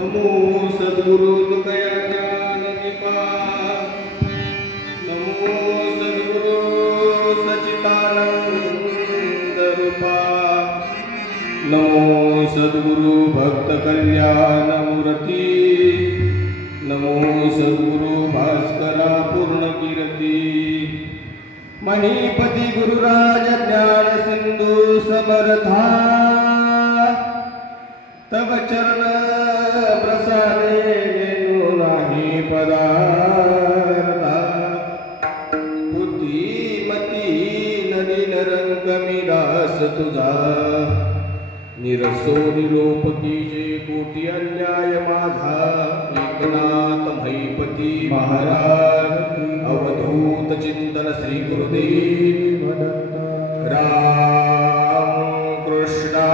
नमो सद्गुरु तुकया ज्ञान निपात, नमो सद्गुरु सच्चिदानंद रूपा, नमो सद्गुरु भक्त कल्याण मूर्ती, नमो सद्गुरु भास्करा पूर्ण कीर्ती, महीपती गुरुराज ज्ञान सिंधु समर्था, तव चरण प्रसादे नेनु नाही पदार्था, बुद्धिमती नदीन रंग मिरास तुझा, निरसो निरोप कीजे कोटी अन्याय माझा, एकनाथ महीपती महाराज अवधूत चिंतन श्री गुरुदेव राम कृष्ण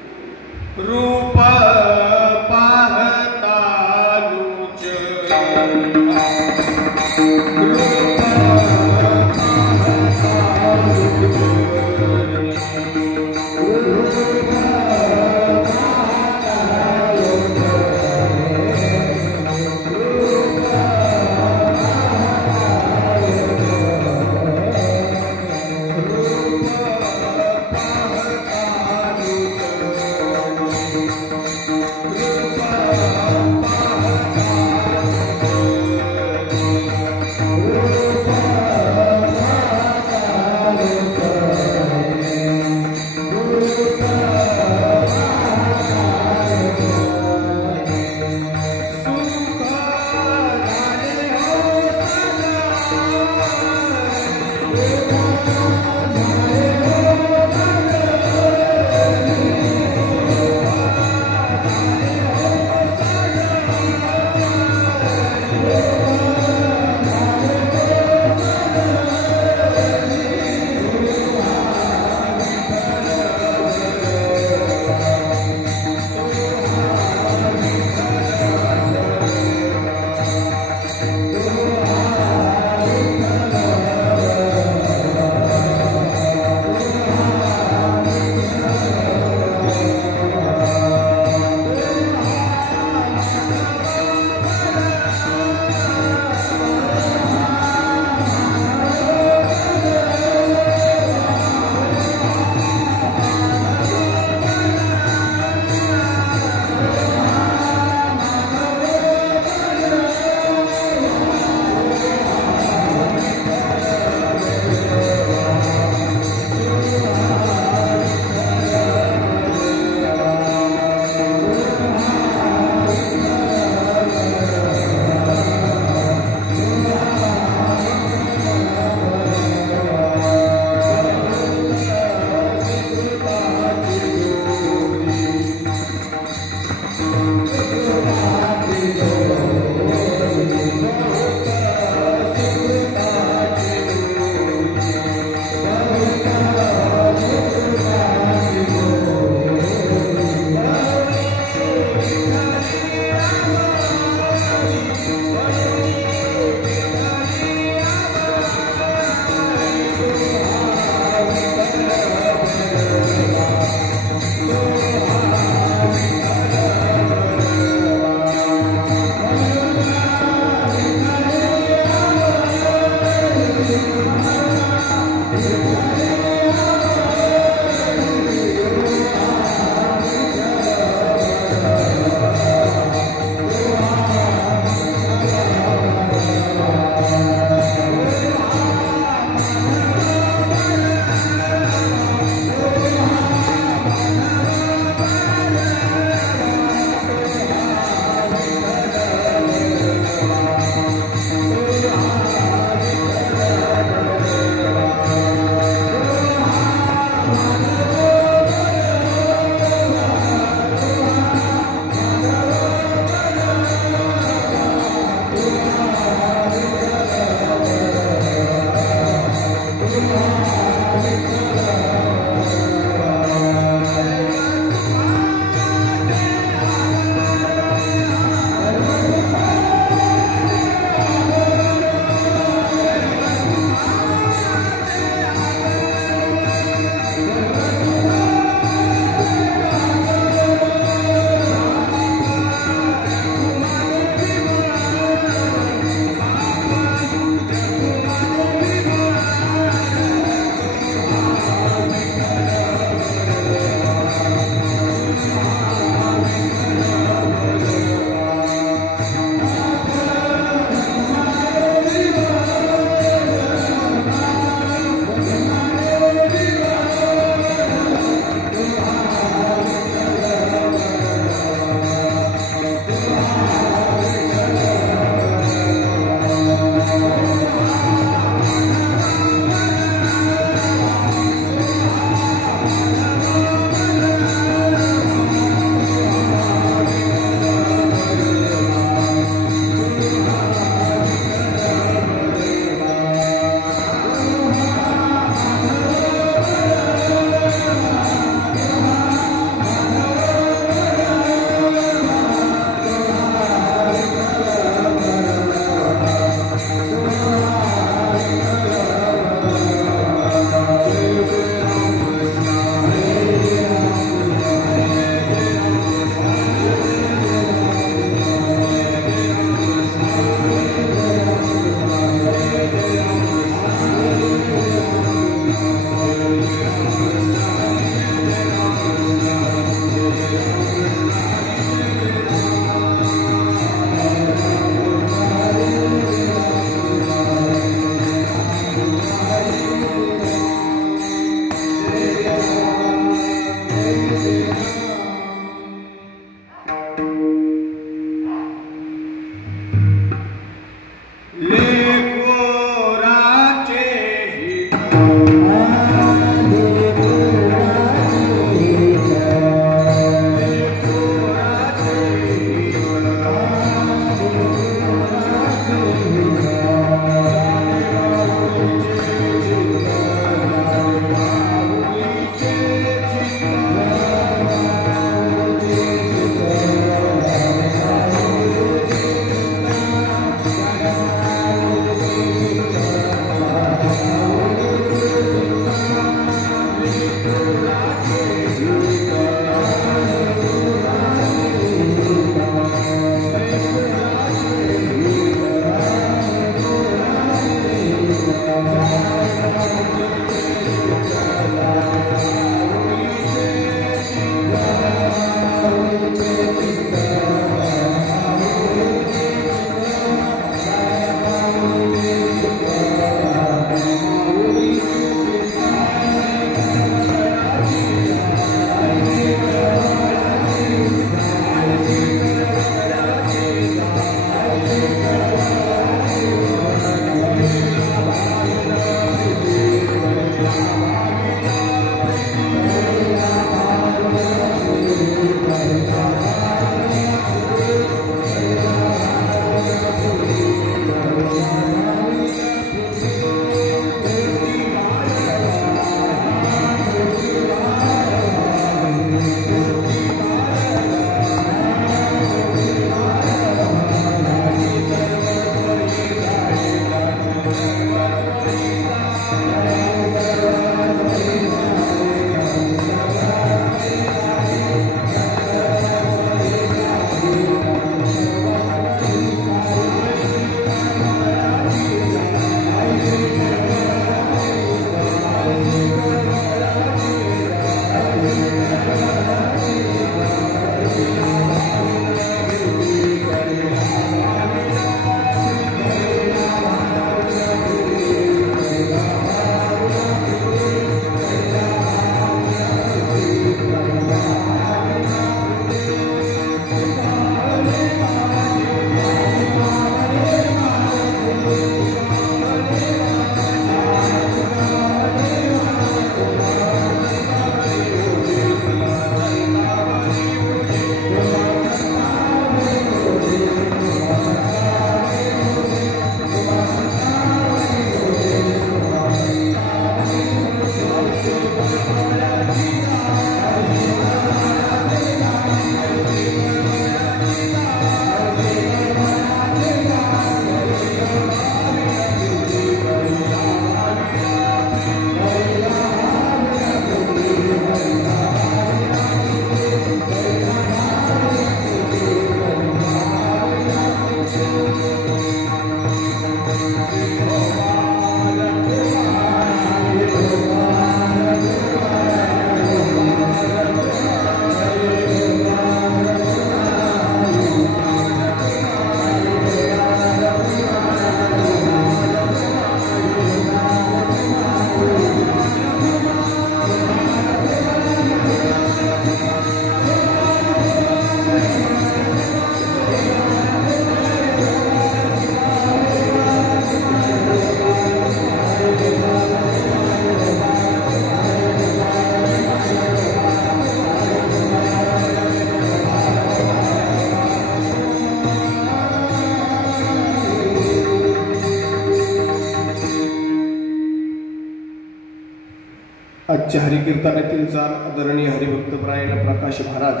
आजच्या हरिकीर्तनातील चाल आदरणीय हरिभक्तपरायण प्रकाश महाराज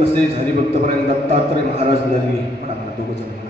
तसेच हरिभक्तपरायण दत्तात्रय महाराज नरवी पण आपण दोघं जण म्हणा.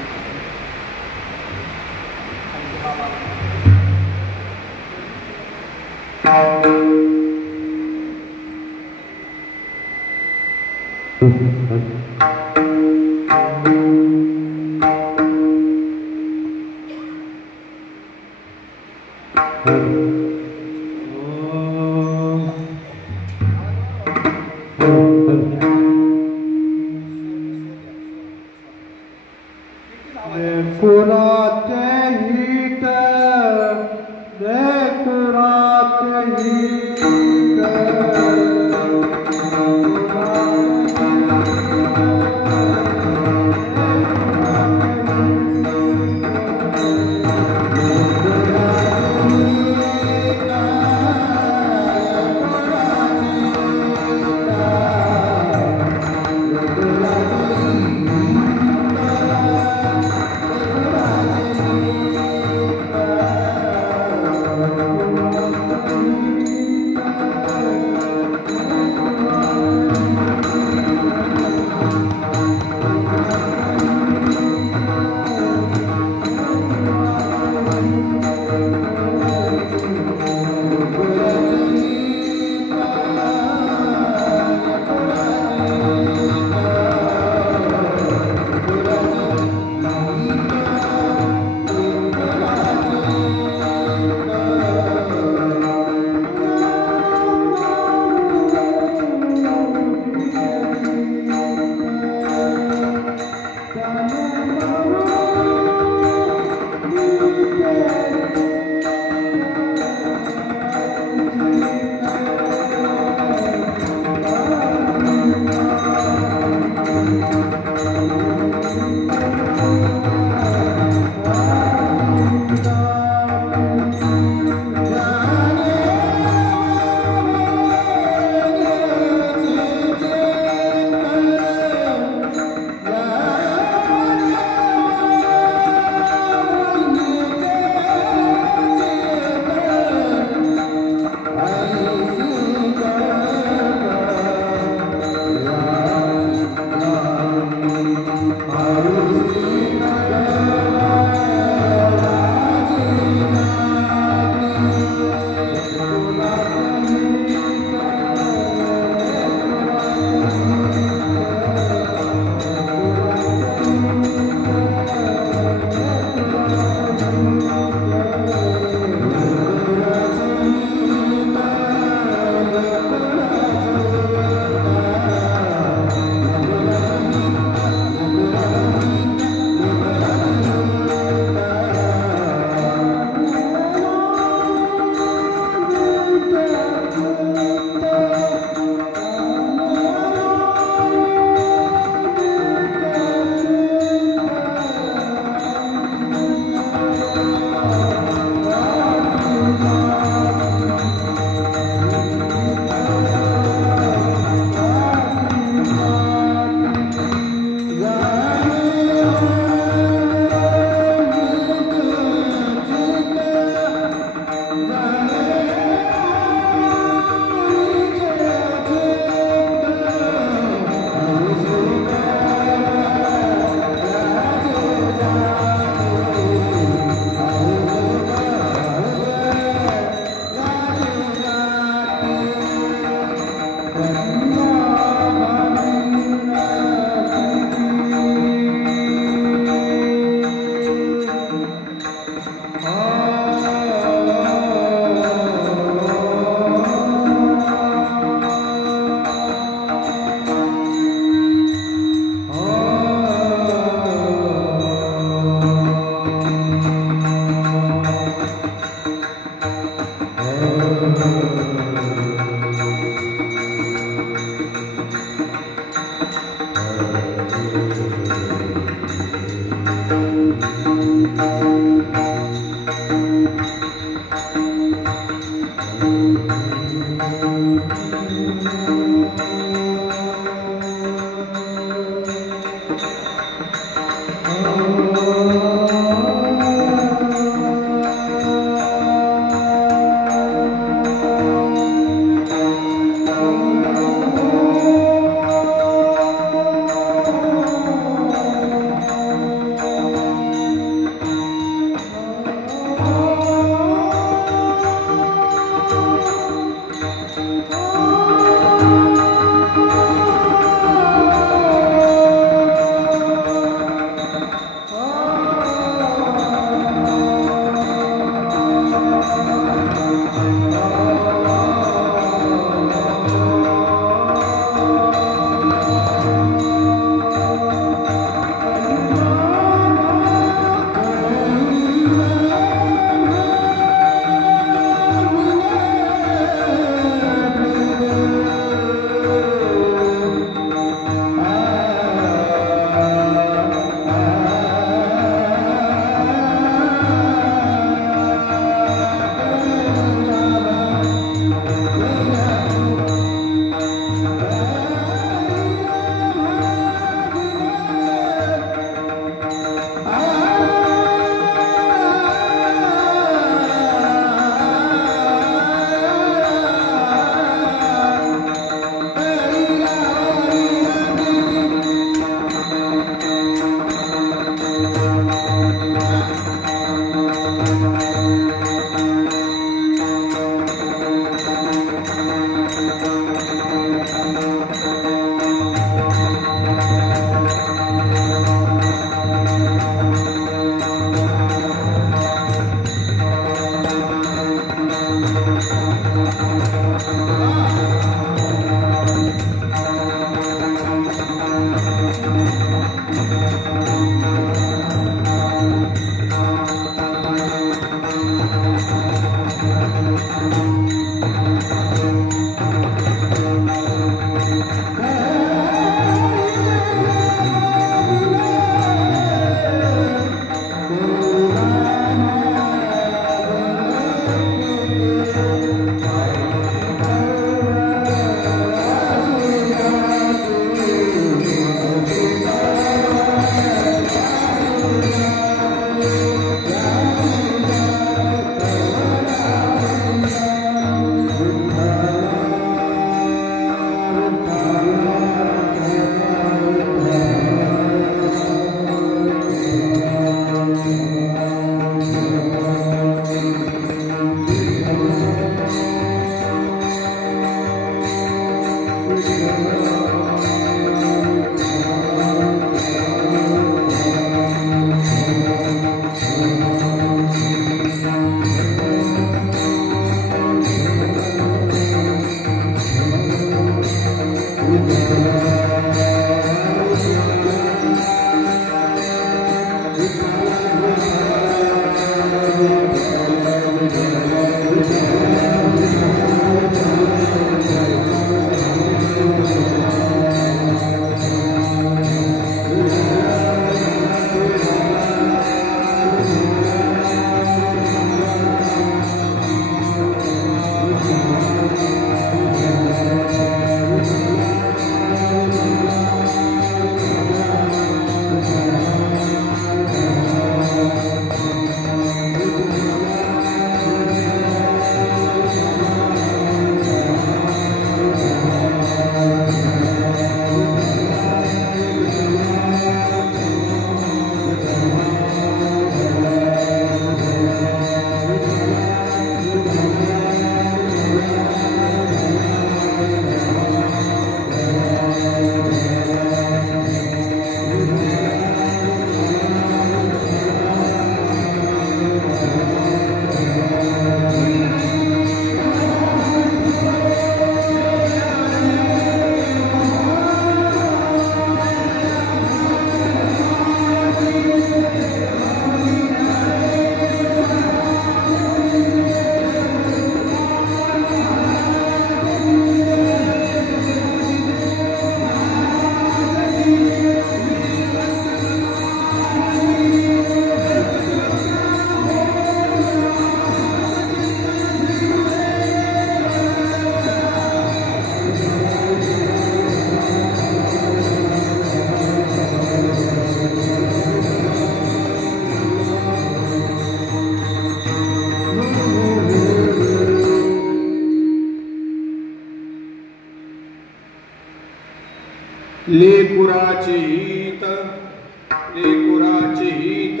लेकुराचे हित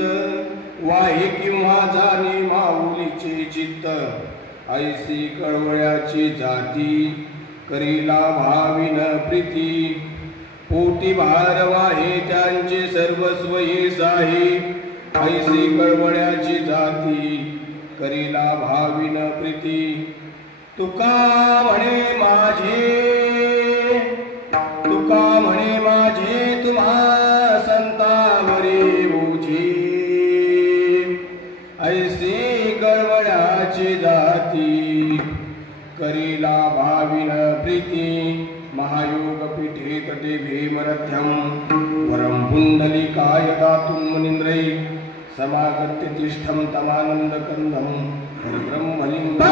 वाहे किंवा जाणे माऊलीचे चित्त ऐसी कळवळ्याची जाती करीला भाविन प्रीती पोटी भार वाहे त्यांचे सर्वस्व हेच आहे ऐसी कळवळ्याची जाती करीला भाविन प्रीती तुका म्हणे माझे तुम्हा संतावरे ओझे ऐसे कळवळ्याची जाती करीला भाविन प्रीती महायोग पीठे तटे भीमरथ्यम वरम पुंडलिकाय दातुं मुनीन्द्रै समागत्य तिष्ठं तमानंद कंदं ब्रह्मलिंगं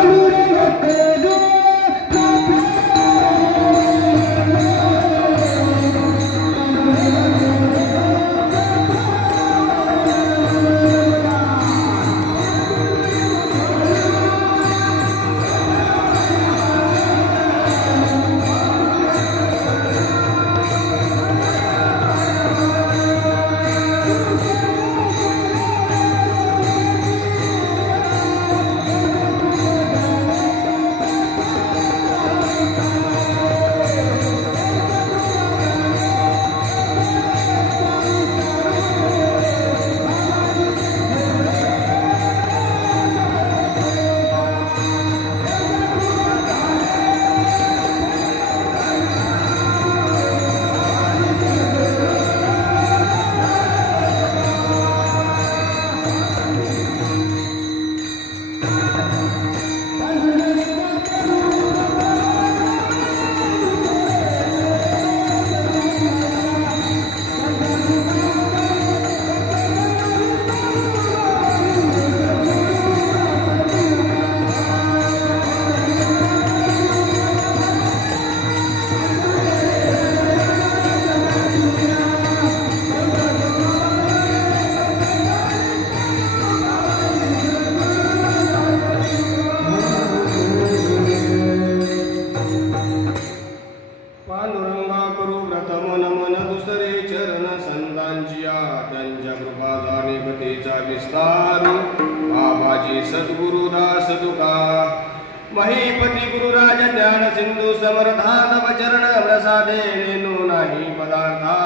महीपती गुरुराज ज्ञान सिंधू समर्थानव चरण प्रसादे नेनू नाही पदार्था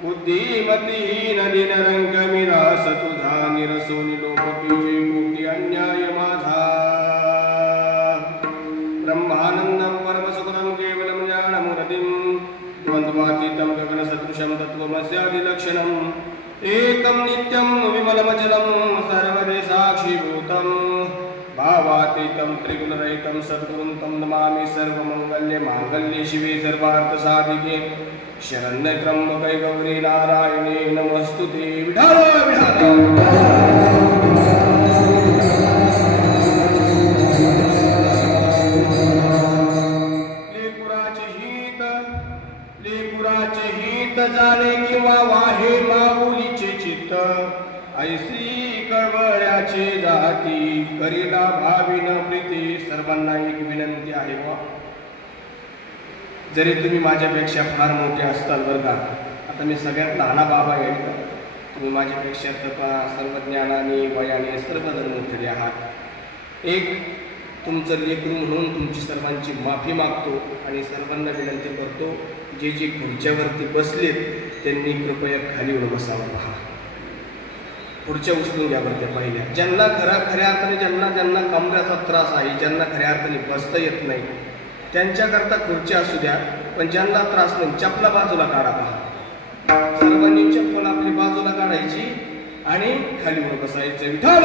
बुद्धिमती नदी नरंग मिरास तुझा निरसोनी लोककीचे कोटी अन्याय माझा ब्रह्मानंदम परमसुखदम केवलम ज्ञानमूर्तिं द्वंद्वातीतं गगनसदृशं तत्त्वमस्यादिलक्षणम् एकं नित्यं विमलमचलं सर्वदेशाक्षीभूतं भावातीतं त्रिगुणरहितं सद्गुरुं तं नमामि सर्वमङ्गल्ये माङ्गल्ये शिवे सर्वार्थसाधिके शरण्ये त्र्यंबके गौरी नारायणे नमस्तुते विठाल लेकुराचे हित जाणे किंवा वाहे माऊलीचे चित्त ऐसी कळवळ्याचे जाती करीला भाविन प्रीती. सर्वांना एक विनंती आहे वा, जरी तुम्ही माझ्यापेक्षा फार मोठे असताल बरं का, आता मी सगळ्यात लहाना बाबा आहे, तुम्ही माझ्यापेक्षा तपा सर्व ज्ञानाने वयाने सर्वजण मोठे आहात. एक तुमचं लेकरू म्हणून तुमची सर्वांची माफी मागतो आणि सर्वांना विनंती करतो, जे जे खुर्च्यावरती बसलेत त्यांनी कृपया खाली येऊन बसावं. पहा, खुर्च्या उचलून घ्या बरं त्या पहिल्या. ज्यांना खऱ्या अर्थाने ज्यांना कमऱ्याचा त्रास आहे, ज्यांना खऱ्या अर्थाने बसता येत नाही, त्यांच्याकरता खुर्च्या असू द्या, पण ज्यांना त्रास नाही चपला बाजूला काढा. पहा, सर्वांनी चप्पल आपली बाजूला काढायची आणि खाली येऊन बसायचं. विठाल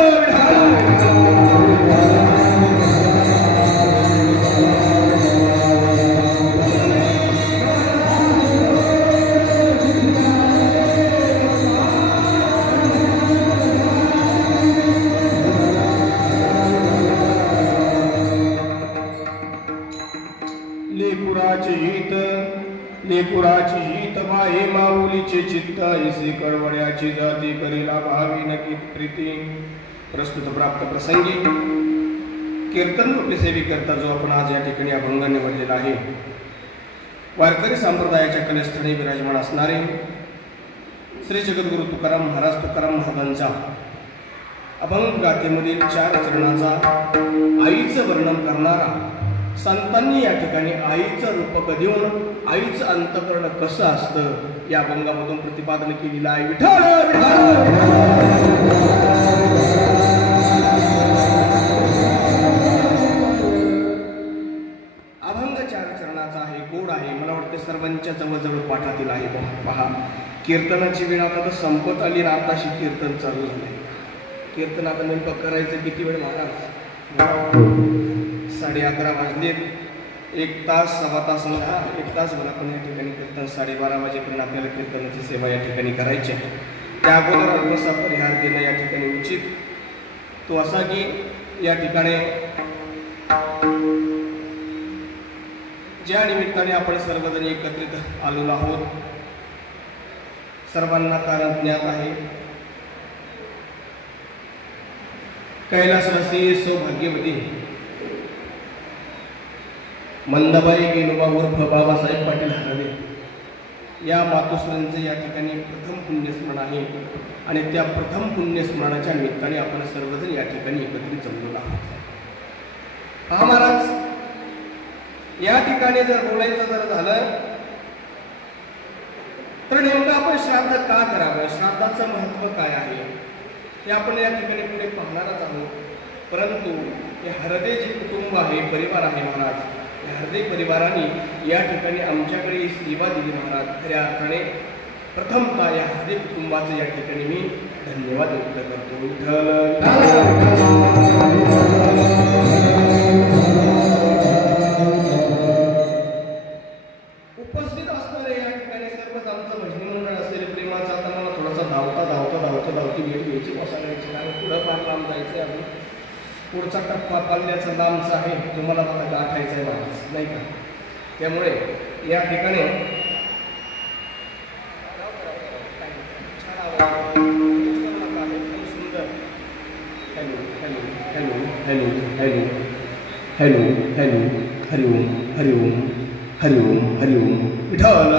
लेकुराची हित वाहे माऊलीचे चित्त ऐसी कळवळ्याची जाती करीला भावी नकी प्रीती. प्रस्तुत प्राप्त प्रसंगी कीर्तन रूपी सेवी करता जो आपण आज या ठिकाणी अभंग निवडलेला आहे, वारकरी संप्रदायाच्या कलेस्थळी विराजमान असणारे श्री जगद्गुरु तुकाराम महाराजांचा अभंग गाथेमधील 4 चरणाचा आईचं वर्णन करणारा, संतांनी या ठिकाणी आईचं रूप देऊन आईचं अंतःकरण कसं असतं या अभंगामधून प्रतिपादन केलेलं आहे. विठ्ठल अभंग 4 चरणाचा आहे, गोड आहे, मला वाटतं सर्वांच्या जवळजवळ पाठातील आहे. पहा, कीर्तनाची वेळ आता संपत आली ना, आताशी कीर्तन चालू झाले. कीर्तन आता नेमकं करायचं किती वेळ महाराज? 11:30 वाजलेत. 1 तास 1.25 तास म्हणा, 1 तास मला पण या ठिकाणी कीर्तन 12:30 वाजेपर्यंत आपल्याला कीर्तनाची सेवा या ठिकाणी करायची आहे. त्या अगोदर अल्पसा परिहार देणं या ठिकाणी उचित. तो असा की या ठिकाणी ज्या निमित्ताने आपण सर्वजण एकत्रित आलेलो आहोत, सर्वांना कारण ज्ञात आहे. कैलासवासी सौभाग्यवती मंदाबाई गेलोबा उर्फ बाबासाहेब पाटील हरवे या मातोश्रींचे या ठिकाणी प्रथम पुण्यस्मरण आहे आणि त्या प्रथम पुण्यस्मरणाच्या निमित्ताने आपण सर्वजण या ठिकाणी एकत्रित जमलेलो आहोत. हा महाराज, या ठिकाणी जर बोलायचं जर झालं तर नेमकं आपण श्राद्ध का करावं, श्राद्धाचं महत्त्व काय आहे हे आपण या ठिकाणी पुढे पाहणारच आहोत. परंतु हे हरदे जे कुटुंब आहे, परिवार आहे महाराज, हरदे परिवाराने या ठिकाणी आमच्याकडे सेवा दिली महाराज. खऱ्या अर्थाने प्रथमतः या हरदे कुटुंबाचं या ठिकाणी मी धन्यवाद व्यक्त करतो. उपस्थित असणारे या ठिकाणी सर्वच आमचं भजनी मंडळ असेल प्रेमाचा, आता मला थोडासा धावती वेळ घ्यायची, बसायची नाही, पुढं फार लांब जायचं आहे. पुढचा टप्पा पाल्याचा लांबचा आहे, तुम्हाला मला गाठायचा आहे महाराज, नाही का? त्यामुळे या ठिकाणी सुंदर hello hello hello hello hello hello hello हरिओम हरिओम हरिओम हरिओम विठ्ठल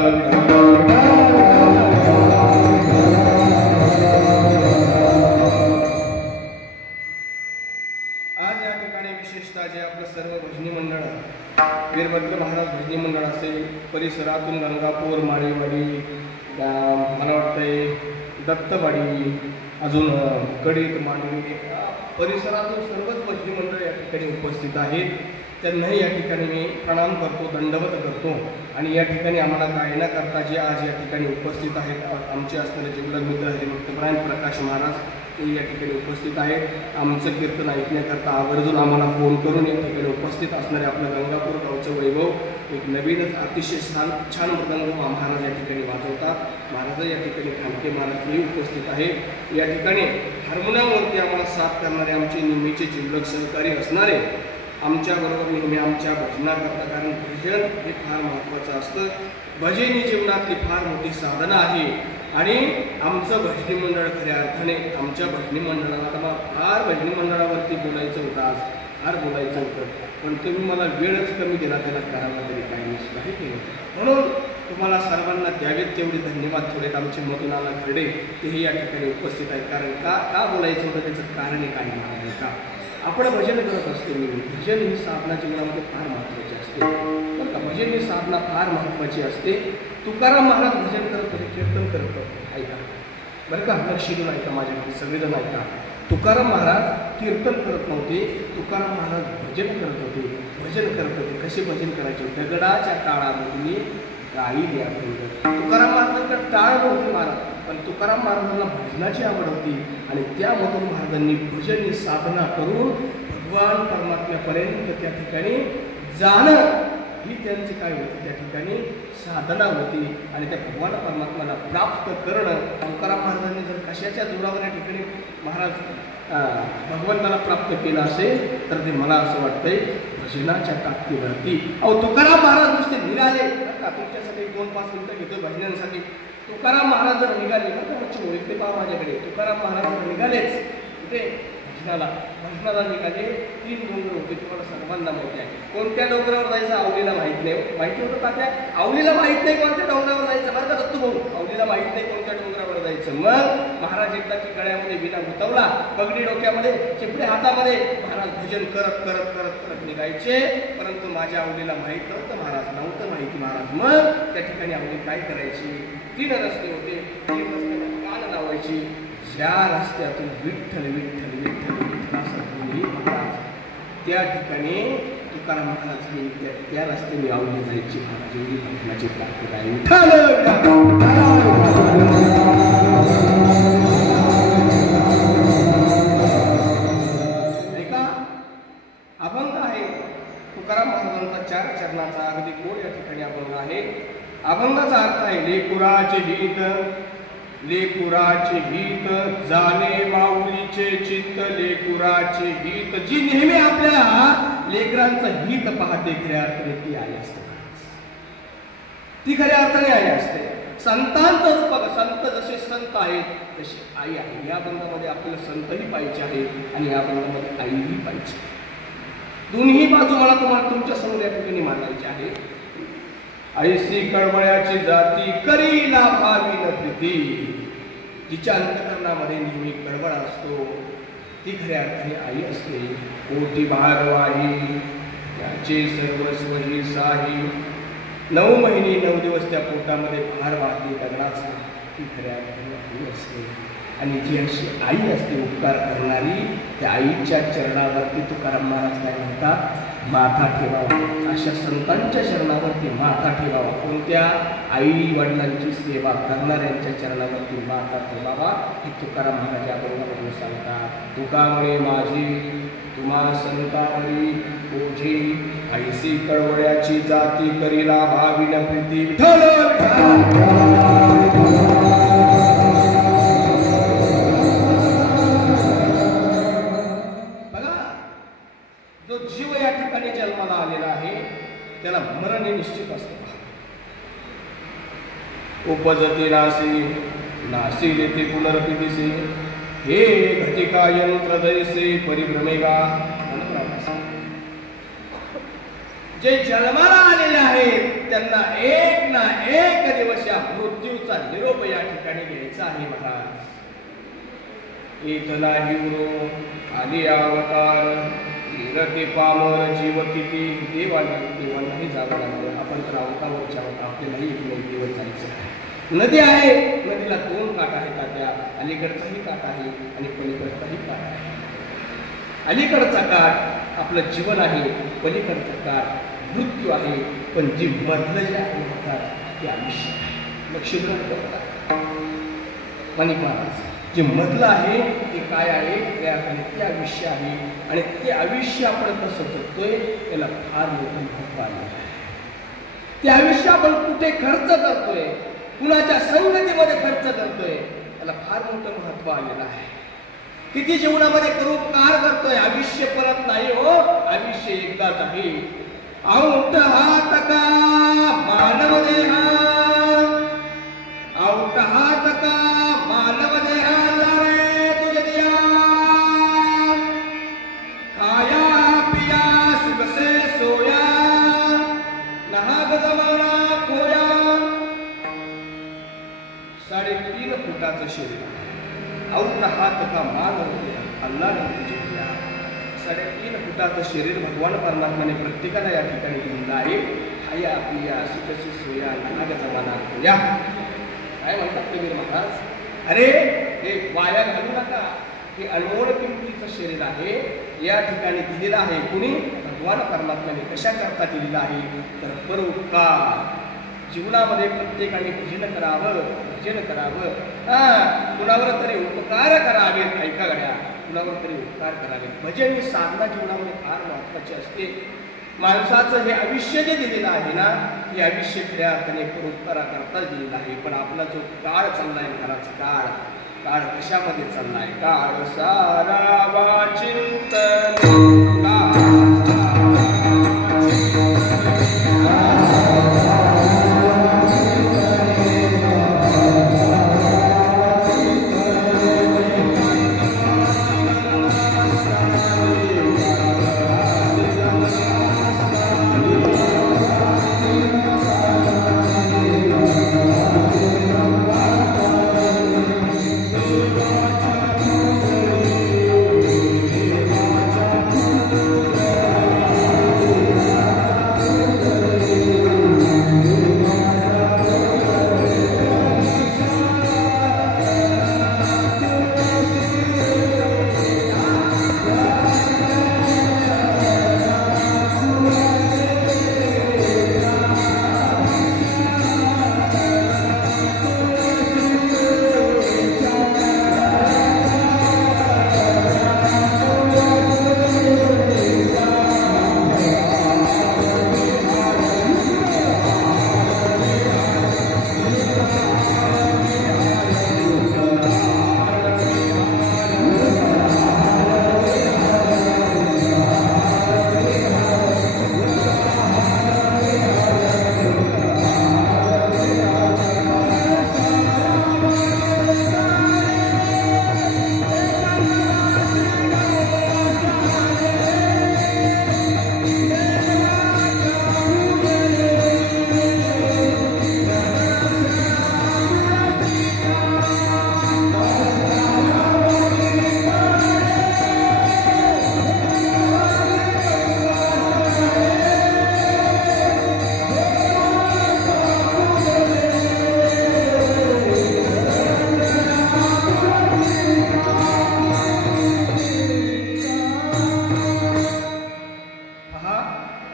आज या ठिकाणी विशेषतः जे आपलं सर्व भजनी मंडळ वीरभद्र महाराज भजनी मंडळ असेल, परिसरातून गंगापूर, माळेवाडी, मला वाटतंय दत्तवाडी, अजून कडीत मांडवी परिसरातून सर्वच भजनी मंडळ या ठिकाणी उपस्थित आहेत. त्यांनाही या ठिकाणी मी प्रणाम करतो, दंडवत करतो. आणि या ठिकाणी आम्हाला गायनाकरता जे आज या ठिकाणी उपस्थित आहेत, आमचे असणारे जिल्हा मित्र हरिभक्तपरायण प्रकाश महाराज ते या ठिकाणी उपस्थित आहेत. आमचं कीर्तन ऐकण्याकरता आवर्जून आम्हाला फोन करून या ठिकाणी उपस्थित असणारे आपलं गंगापूर गावचं वैभव एक नवीनच अतिशय छान मृदंग महाराज या ठिकाणी वाजवतात. महाराज या ठिकाणी खांडके महाराजही उपस्थित आहेत. या ठिकाणी हार्मोनियमवरती आम्हाला साथ करणारे आमचे नेहमीचे जिल्हक सहकारी असणारे आमच्याबरोबर नेहमी आमच्या भजनाकरता, कारण भजन हे फार महत्त्वाचं असतं. भजन ही जीवनातली फार मोठी साधना आहे. आणि आमचं भजनी मंडळ खऱ्या अर्थाने आमच्या भजनी मंडळाला, आता मला फार भजनी मंडळावरती बोलायचं होतं, आज फार बोलायचं होतं, पण तुम्ही मला वेळच कमी दिला त्याला करायला तरी काही नाही केलं. म्हणून तुम्हाला सर्वांना द्यावेत तेवढे धन्यवाद. थोडेत आमचे मधुनाला खर्डे तेही या ठिकाणी उपस्थित आहेत. कारण का बोलायचं होतं त्याचं कारण हे काही नाही का. आपण भजन करत असतो. भजन ही साधना जीवनामध्ये फार महत्त्वाची असते बरं का. भजन ही साधना फार महत्त्वाची असते. तुकाराम महाराज भजन करत होते, कीर्तन करत होते. ऐका बरं का, लक्ष देऊन ऐका, माझ्याकडे सगळेजण ऐका. तुकाराम महाराज कीर्तन करत नव्हते, तुकाराम महाराज भजन करत होते. भजन करत होते. कसे भजन करायचे? दगडाच्या टाळामध्ये गाई द्या. तुकाराम महाराजांकडे टाळ नव्हती महाराज, पण तुकाराम महाराजांना भजनाची आवड होती. आणि त्यामधून महाराजांनी भजन ही साधना करून भगवान परमात्म्यापर्यंत त्या ठिकाणी जाणं ही त्यांची काय होती, त्या ठिकाणी साधना होती. आणि त्या भगवान परमात्म्याला प्राप्त करणं, तुकाराम महाराजांनी जर कशाच्या जोरावर या ठिकाणी महाराज भगवंताला प्राप्त केलं असेल तर ते मला असं वाटतंय भजनाच्या ताकदीवरती. अहो तुकाराम महाराज नुसते निघाले का, तुमच्यासाठी 2-5 मिनिटं घेतो भजनांसाठी. तुकाराम महाराज जर निघाले ना तर ओळखते पहा माझ्याकडे, तुकाराम महाराज जर निघालेच कुठे भजनाला निघाले. 3 डोंगर होते, तुम्हाला सर्वांना माहिती आहे. कोणत्या डोंगरावर जायचं आवलीला माहीत नाही. माहिती होतं का? त्या आवलीला माहीत नाही कोणत्या डोंगरावर जायचं बरं का दत्तू भाऊ, आवलीला माहीत नाही कोणत्या डोंगरावर जायचं. मग महाराज एकदा की गळ्यामध्ये विना गुतवला, पगडी डोक्यामध्ये, चिपडे हातामध्ये, महाराज भजन करत करत करत करत निघायचे. परंतु माझ्या आवलीला माहीत नव्हतं महाराज, नव्हतं माहिती महाराज. मग त्या ठिकाणी आवली काय करायची? 3 रस्ते होते, 3 रस्त्याला कान लावायची. ज्या रस्त्यातून विठ्ठल विठ्ठल विठ्ठल विठ्ठल असं महाराज, त्या ठिकाणी तुकाराम महाराज त्या रस्त्याने आवली जायची. महाराज एवढी भजनाची ताकद आहे. ऐका, अभंग आहे तुकाराम महाराजांचा 4 चरणाचा अगदी गोड या ठिकाणी अभंग आहे. अभंगाचा अर्थ आहे लेकुराचे हित, लेकुराचे हित जाणे माऊलीचे चित्त. लेकुराचे हित, जी नेहमी आपल्या लेकरांचं हित पाहते, खऱ्या अर्थाने ती आई असते. ती खऱ्या अर्थाने आई असते. संतांचं रूप, संत जसे संत आहेत तशी आई आहे. या बंधामध्ये आपल्याला संतही पाहिजे आहे आणि या बंधामध्ये आईही पाहिजे. दोन्ही बाजू मला तुम्हाला तुमच्या समोर या ठिकाणी मांडायची आहे. ऐसी कळवळ्याची जाती करीला भावी न प्रीती. जिच्या अंतकरणामध्ये नेहमी कळवळा असतो ती खऱ्या अर्थाने आई असते. कोटी भारवाही त्याचे सर्वस्व ही साही. 9 महिने 9 दिवस त्या पोटामध्ये भार वाहते दगडाचा, ती खऱ्या अर्थाने आई असते. आणि जी अशी आई असते उपकार करणारी, त्या आईच्या चरणावरती तुकाराम महाराज काय म्हणतात? माथा ठेवावा. अशा संतांच्या चरणावरती माथा ठेवावा. कोणत्या? आई वडिलांची सेवा करणाऱ्यांच्या चरणावरती माथा ठेवावा हे तुकाराम महाराज अभंगामध्ये सांगतात. तुका म्हणे माझी तुम्हा संतावरी ओझी, ऐसी कळवळ्याची जाती करीला भाविन प्रीती. जो जीव या ठिकाणी जन्माला आलेला आहे त्याला मरण हे निश्चित असतं. उपजते नासी नासी लेते पुनरपिदिसे, हे घटिका यंत्र दैसे परिभ्रमेगा. जे जन्माला आलेले आहेत त्यांना एक ना एक दिवस या मृत्यूचा निरोप या ठिकाणी घ्यायचा आहे महाराज. इथला हिरो आली अवतार ते पामर जीव किती देवांनाही जावं लागलं. आपण तर अवतावरच्या आहोत, आपल्यालाही एक दिवस जायचं आहे. नदी आहे, नदीला दोन काठ आहेत तात्या. अलीकडचाही काठ आहे आणि पलीकडचाही काठ आहे. अलीकडचा काठ आपलं जीवन आहे, पलीकडचा काठ मृत्यू आहे. पण जी मधलं जे आहे म्हणतात ते आयुष्य आहे. माणिक महाराज, जे मधलं आहे ते काय आहे, ते आयुष्य आहे. आणि ते आयुष्य आपण कसं जगतोय त्याला फार मोठं महत्व आलं आहे. ते आयुष्य आपण कुठे खर्च करतोय, कुणाच्या संगतीमध्ये खर्च करतोय, त्याला फार मोठं महत्व आलेलं आहे. किती जीवनामध्ये करू कार करतोय. आयुष्य परत नाही हो, आयुष्य एकदाच आहे. औट हात का मानव देहा, औट हात का मानव देहा, लावे तुझे दिया खाया पिया सुख से सोया, नहाग जमाना खोया. 3.5 फुटाचं शरीर, औट हात का मानव देहा, अल्लाह ने तुझे दिया. 3.5 फुटाचं शरीर भगवान परमात्माने प्रत्येकाला या ठिकाणी दिलेलं आहे. खाया पिया सुखसी सोया, नाग जमाना खोया. काय म्हणतात कबीर महाराज, अरे हे वाया घालू नका. हे अनमोल किमतीचं शरीर आहे, या ठिकाणी दिलेलं आहे. कुणी? भगवान परमात्म्याने. कशा करता दिलेलं आहे तर परोपकार. जीवनामध्ये प्रत्येकाने भजन करावं, भजन करावं. कुणावर तरी उपकार करावेत. ऐका गड्या, कुणावर तरी उपकार करावेत. भजन ही साधना जीवनामध्ये फार महत्वाची असते. माणसाचं हे आयुष्य जे दिलेलं आहे ना, हे आयुष्य खऱ्या अर्थाने परोपकारा करताच दिलेलं आहे. पण आपला जो काळ चाललाय महाराज, काळ कशामध्ये चाललाय? काळ सारा वाचिंतन,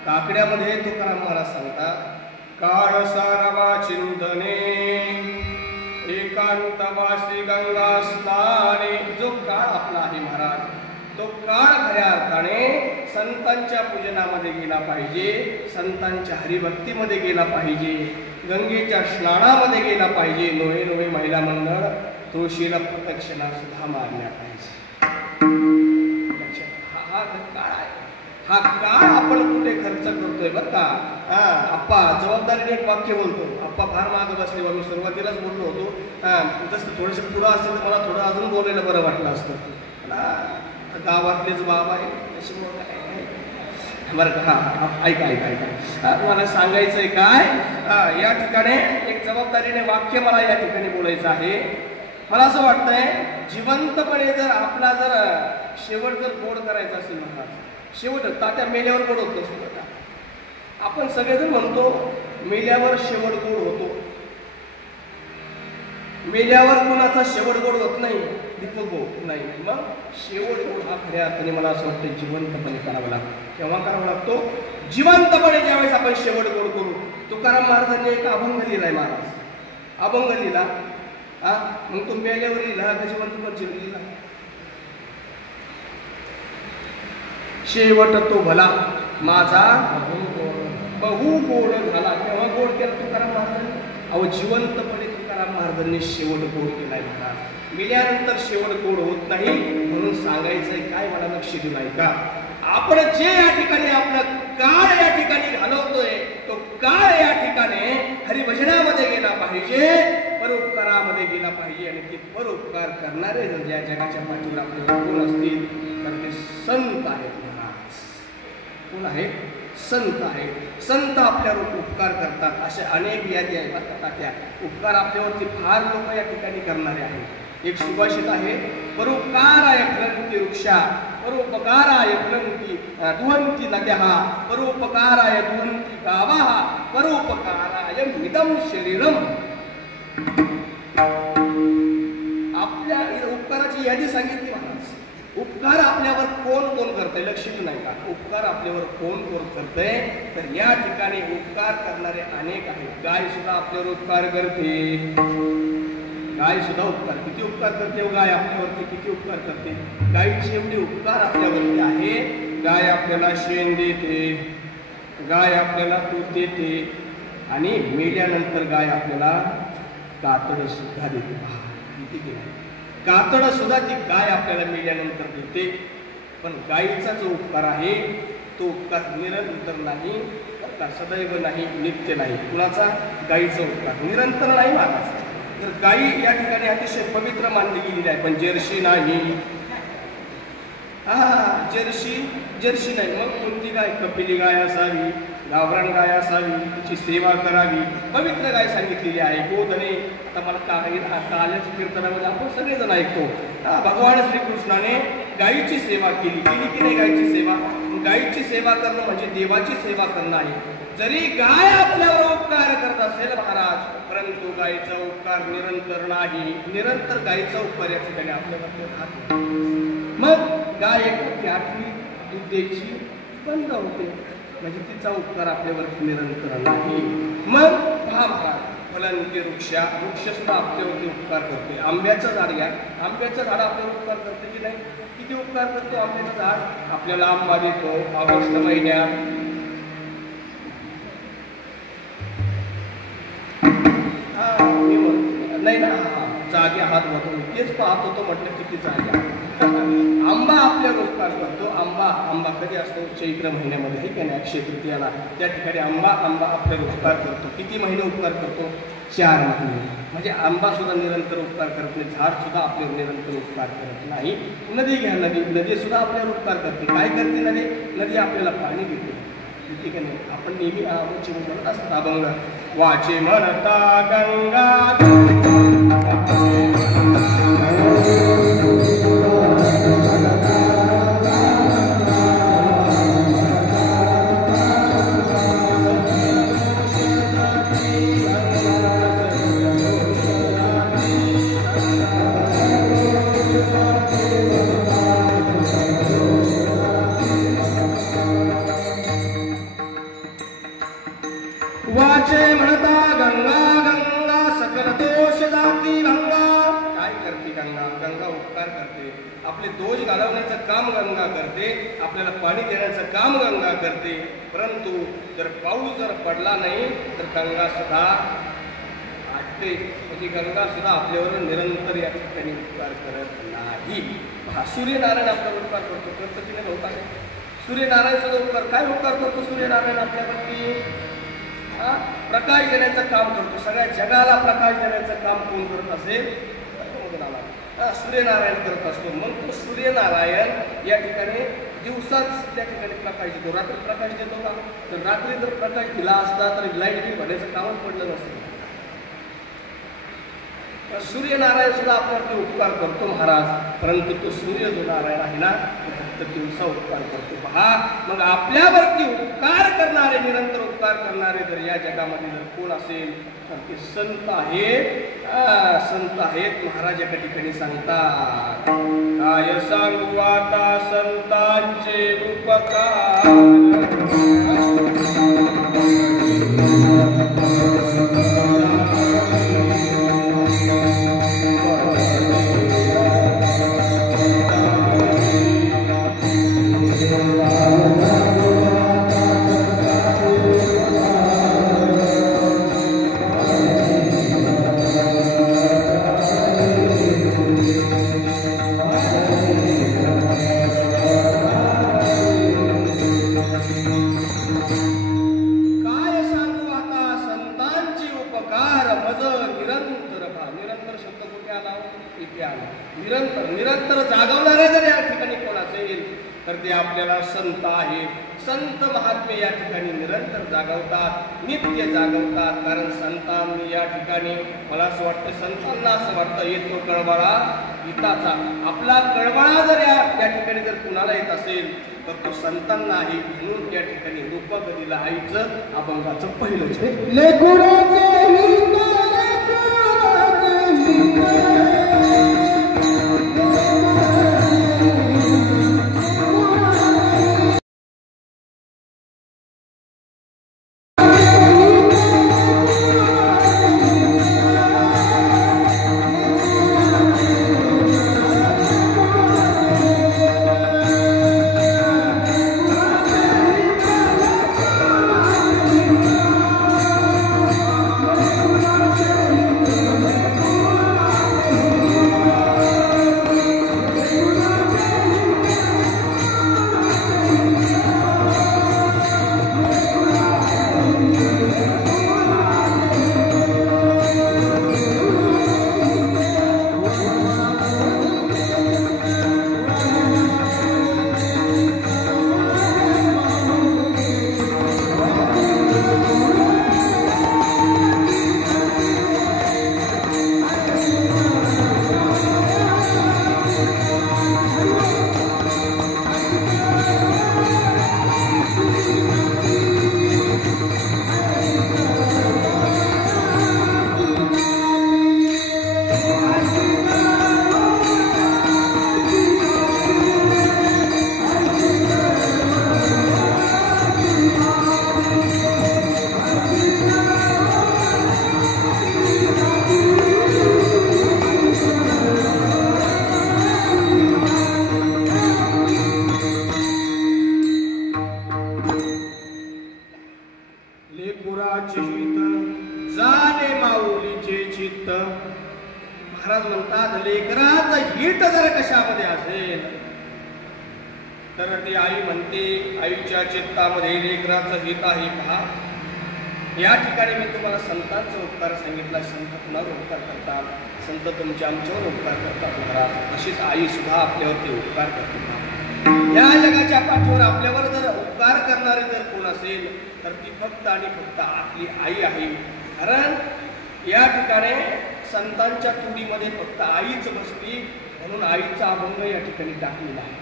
काकड्यामध्ये तुकाराम महाराज सांगतात, काळ सारवा चिंतने एकांतवासी गंगा स्नाने. जो काळ आपला आहे महाराज, तो काळ खऱ्या अर्थाने संतांच्या पूजनामध्ये गेला पाहिजे, संतांच्या हरिभक्तीमध्ये गेला पाहिजे, गंगेच्या स्नानामध्ये गेला पाहिजे. नोहे नोहे महिला मंडळ तुळशीला प्रदक्षिणा सुद्धा मारल्या पाहिजे. हा काळ आहे. हा काळ आपण कुठे खर्च करतोय बरं का. आप्पा जबाबदारीने एक वाक्य बोलतो. आप्पा फार मागं बसले, मी सुरुवातीलाच बोललो होतो. जसं थोडंसं पुढं असेल तर मला थोडं अजून बोलायला बरं वाटलं असतं. गावातलेच बाबा आहे बरं का. ऐका ऐका ऐका, मला सांगायचंय काय, या ठिकाणी एक जबाबदारीने वाक्य मला या ठिकाणी बोलायचं आहे. मला असं वाटतंय, जिवंतपणे जर आपला जर शेवट जर गोड करायचा असेल महाराज, शेवट तात्या मेल्यावर गोड होत नसतो बघा. आपण सगळेजण म्हणतो मेल्यावर शेवट गोड होतो. मेल्यावर कुणाचा शेवट गोड होत नाही, दीपक गोड नाही. मग शेवट गोड हा खऱ्या अर्थाने मला असं वाटतं जिवंतपणे करावा लागतो. केव्हा करावा लागतो? जिवंतपणे. ज्यावेळेस आपण शेवट गोड करू. तुकाराम महाराजांनी एक अभंग लिहिलाय. महाराज अभंग लिहिला, मग तो मेल्यावर लिहिला का जिवंतपणे लिहिला? शेवट तो भला माझा बहु गोड झाला. केव्हा गोड केला तुकाराम महाराजांनी? अहो जिवंतपणे तुकाराम महाराजांनी शेवट गोड केलाय. महाराज मेल्यानंतर शेवट गोड होत नाही म्हणून सांगायचंय काय, मला लक्ष दिलंय का? आपण जे या ठिकाणी आपला काळ या ठिकाणी घालवतोय तो काळ या ठिकाणी हरिभजनामध्ये गेला पाहिजे, परोपकारामध्ये गेला पाहिजे. आणि ते परोपकार करणारे जर या जगाच्या पाठीवर आपल्याला कोण असतील तर ते संत आहेत. महाराज कोण आहेत? संत आहेत. संत आपल्यावर उपकार करतात. असे अनेक यादी आहेत. त्या उपकार आपल्यावरती फार लोक या ठिकाणी करणारे आहेत. एक सुभाषित आहे, परोपकाराय फलंती वृक्षा, परोपकाराय फलंती दुहंती नद्या, परोपकाराय दुहंती गावा, परोपकाराय मिदं शरीरम. आपल्या उपकाराची यादी सांगितली महाराज. उपकार आपल्यावर कोण कोण करतंय लक्षात नाही का? उपकार आपल्यावर कोण कोण करतंय तर या ठिकाणी उपकार करणारे अनेक आहेत. गाय सुद्धा आपल्यावर उपकार करते. गाय सुद्धा उपकार, किती उपकार करते गाय आपल्यावरती, किती उपकार करते. गायीचे एवढे उपकार आपल्यावरती आहे. गाय आपल्याला शेण देते, गाय आपल्याला दूध देते आणि मेल्यानंतर गाय आपल्याला कातड सुद्धा देते. किती केलं कातड सुद्धा ती गाय आपल्याला मेल्यानंतर देते. पण गायीचा जो उपकार आहे तो उपकार निरंतर नाही, सदैव नाही, नित्य नाही. कुणाचा? गायीचा उपकार निरंतर नाही महाराज. तर गायी या ठिकाणी अतिशय पवित्र मानली गेलेली आहे. पण जर्सी नाही. जर्सी नाही. मग कोणती गाय? कपिली गाय असावी, गावरान गाय असावी, तिची सेवा करावी. पवित्र गाय सांगितलेली आहे. गोधने. आता मला काल्याच्या कीर्तनामध्ये आपण सगळेजण ऐकतो. भगवान श्रीकृष्णाने गायीची सेवा केली की नाही? गायीची सेवा. गायीची सेवा करणं म्हणजे देवाची सेवा करणं आहे. जरी गाय आपल्यावर उपकार करत असेल महाराज, परंतु गायीचा उपकार निरंतर नाही. निरंतर गायीचा उपकार या ठिकाणी आपल्याकडे राहत. मग गाय एक आठवी दूध द्यायची बंद होते, म्हणजे तिचा उपकार आपल्यावरती निरंतर नाही. मग पहा महाराज, फलंती वृक्षा, वृक्ष सुद्धा आपल्यावरती उपकार करते. आंब्याचं झाड घ्या, आंब्याचं झाड आपल्यावर उपकार करते की नाही? किती उपकार करतो आंब्याचं झाड? आपल्याला आंबा देतो ऑगस्ट महिन्यात. नाही ना, जागे हात बघून तेच पाहत होतो, म्हटलं किती जागे. आंबा आपल्यावर उपकार करतो. आंबा कधी असतो? चैत्र महिन्यामध्ये आहे की नाही, अक्षय तृतीयाला. त्या ठिकाणी आंबा आपल्यावर उपकार करतो. किती महिने उपकार करतो? 4 महिने. म्हणजे आंबा सुद्धा निरंतर उपकार करत नाही. झाड सुद्धा आपल्यावर निरंतर उपकार करत नाही. नदी घ्या, नदी सुद्धा आपल्यावर उपकार करते. काय करते नदी? आपल्याला पाणी देते. ठीक आहे. आपण नेहमी म्हणत असतात अभंग, वाचे म्हणता गंगा दोष घालवण्याचं काम गंगा करते. आपल्याला पाणी देण्याचं काम गंगा करते. परंतु जर पाऊस पडला नाही तर गंगा सुद्धा आटते. म्हणजे गंगा सुद्धा आपल्यावर निरंतर या ठिकाणी उपकार करत नाही. सूर्यनारायण आपल्यावर उपकार करतो. प्रत्येकीने नव्हता नाही. सूर्यनारायण सुद्धा उपकार. काय उपकार करतो सूर्यनारायण आपल्यावरती? प्रकाश देण्याचं काम करतो. सगळ्या जगाला प्रकाश देण्याचं काम कोण करत असेल? सूर्यनारायण करत असतो. मग तो सूर्यनारायण या ठिकाणी दिवसाच त्या ठिकाणी प्रकाश देतो. रात्री प्रकाश देतो का? तर रात्री जर प्रकाश दिला असता तर लाईट बिल भरायचं कामच पडलं नसतं. सूर्यनारायण सुद्धा आपल्यावरती उपकार करतो महाराज. परंतु तो सूर्य जो नारायण आहे ना, तर दिवसा उपकार करतो पहा. मग आपल्यावरती उपकार करणारे, निरंतर उपकार करणारे जर या जगामध्ये जर कोण असेल तर ते संत आहेत. संत आहेत. महाराज एका ठिकाणी सांगतात, काय सांगू आता संतांचे उपकार. निरंतर जागवणारे जर या ठिकाणी कोण असेल तर ते आपल्याला संत आहेत. संत महात्मे या ठिकाणी निरंतर जागवतात, नित्य जागवतात. कारण संतांनी या ठिकाणी, मला असं वाटतं, संतांना असं वाटतं येतो कळवळा गीताचा. आपला कळवळा जर या ठिकाणी जर कुणाला येत असेल तर तो संतांना आहे. म्हणून या ठिकाणी रूपगतीला आईचं अभंगाचं पहिलंच महाराज म्हणतात, लेकराचं हित जर कशामध्ये असेल तर ती आई म्हणते, आईच्या चित्तामध्ये लेकराचं हित आहे पहा. या ठिकाणी मी तुम्हाला संतांचा उपकार सांगितला. संत कुणावर उपकार करतात? संत तुमच्या आमच्यावर उपकार करतात महाराज. तशीच आई सुद्धा आपल्यावरती उपकार करतात. या जगाच्या पाठीवर आपल्यावर जर उपकार करणारी जर कोण असेल तर ती फक्त आणि फक्त आपली आई आहे. कारण या ठिकाणी संतांच्या तुडीमध्ये फक्त आईच बसली, म्हणून आईचा अभंग या ठिकाणी टाकलेला आहे.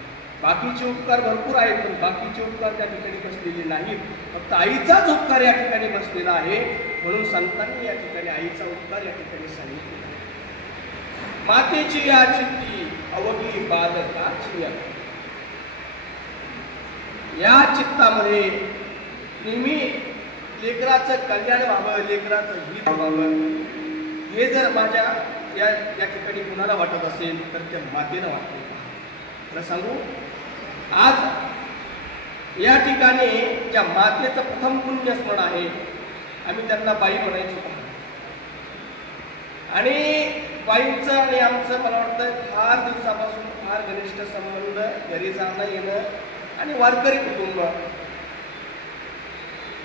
बाकीचे उपकार भरपूर आहेत, पण बाकीचे उपकार त्या ठिकाणी बसलेले नाहीत. फक्त आईचाच उपकार या ठिकाणी बसलेला आहे. म्हणून संतांनी या ठिकाणी आईचा उपकार या ठिकाणी सांगितलेला आहे. मातेची या चित्ती अवघी बालकाची, या चित्तामध्ये नेहमी लेकराचं कल्याण व्हावं, लेकराचं हित व्हावं, हे जर माझ्या या ठिकाणी कुणाला वाटत असेल तर त्या मातेला वाटतं. तर सांगू, आज या ठिकाणी ज्या मातेचं प्रथम पुण्यस्मरण आहे, आम्ही त्यांना बाई म्हणायचो. आणि बाईंचं आणि आमचं मला वाटतं फार दिवसापासून फार घनिष्ठ संबंध, घरी जाणं येणं आणि वारकरी कुटुंब,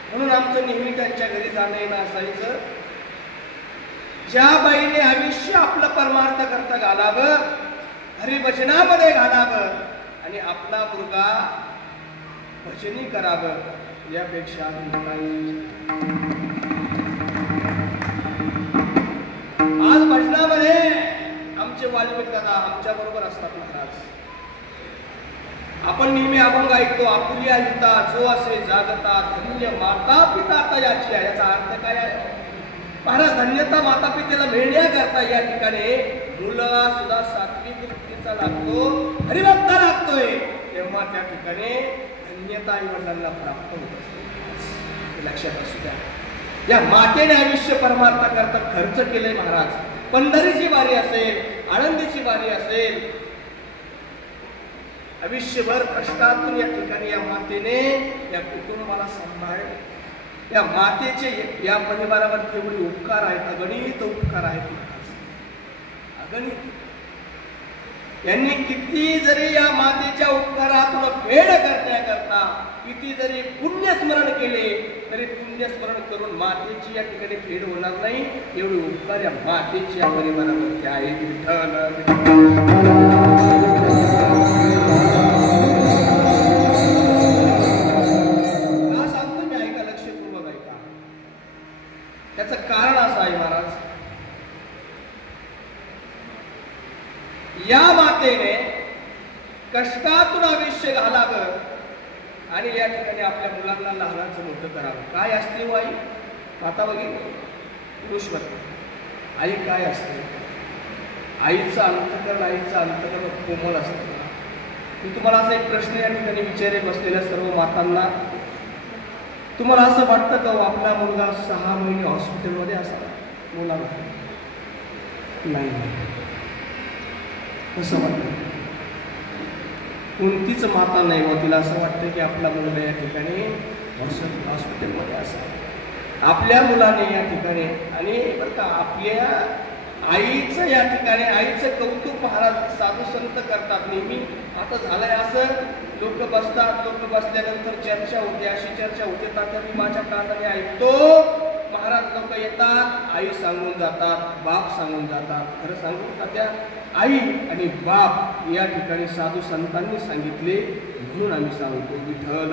म्हणून आमचं नेहमी त्यांच्या घरी जाणं येणं असायचं. ज्या बाईने आयुष्य आपलं परमार्थ करता घालावं, हरिभजनामध्ये घालावं आणि आपला मुलगा भजनी करावं, यापेक्षा आज भजनामध्ये आमचे वाल्मिक दादा आमच्या बरोबर असतात महाराज. आपण नेहमी अभंग ऐकतो, आपुल्या हिता जो असे जागता धन्य माता पिता तयाची आहे. याचा अर्थ काय आहे महाराज? धन्यता माता पितेला मिळण्याकरता या ठिकाणी मुलगा सुद्धा सात्विक वृत्तीचा लागतो, हरिभक्ता लागतोय, तेव्हा त्या ठिकाणी धन्यता आई वडिलांना प्राप्त होत असते. लक्षात असू द्या. या मातेने आयुष्य परमार्था करता खर्च केले महाराज. पंढरीची वारी असेल, आनंदीची वारी असेल, आयुष्यभर कष्टातून या ठिकाणी या मातेने या कुटुंबाला सांभाळले. या मातेचे या परिवारावर केवढे उपकार आहेत, अगणित उपकार आहेत महाराज, अगणित. यांनी किती जरी या मातेच्या उपकारातून फेड करण्याकरता किती जरी पुण्यस्मरण केले तरी पुण्यस्मरण करून मातेची या ठिकाणी फेड होणार नाही. एवढे उपकार या मातेची या परिवारावरती आहेत. त्याचं कारण असं आहे महाराज, या मातेने कष्टातून आयुष्य घालावं आणि या ठिकाणी आपल्या मुलांना लहानाचं मोठं करावं. काय असते हो आई? माता बघितली पुरुष बघ आई काय असते? आईचं अंतकरण, आईचं अंतकरण कोमल असतं. मी तुम्हाला असा एक प्रश्न या ठिकाणी विचारे बसलेल्या सर्व मातांना, तुम्हाला असं वाटतं का आपला मुलगा 6 महिने हॉस्पिटलमध्ये असावा? मुलाला नाही, कसं वाटतं? कोणतीच माता नाही व तिला असं वाटतं की आपला मुलगा या ठिकाणी हॉस्पिटलमध्ये असावा. आपल्या मुलाने या ठिकाणी, आणि बरं का आपल्या आईचं या ठिकाणी आईचं कौतुक महाराज साधू संत करतात नेहमी. आता झालंय असं, लोक बसतात, लोक बसल्यानंतर चर्चा होते, अशी चर्चा होते. तात्या मी माझ्या कानाने ऐकतो, महाराज लोक येतात, आई सांगून जातात, बाप सांगून जातात. खरं सांगू तात्या, आई आणि बाप या ठिकाणी साधू संतांनी सांगितले म्हणून आम्ही सांगतो विठ्ठल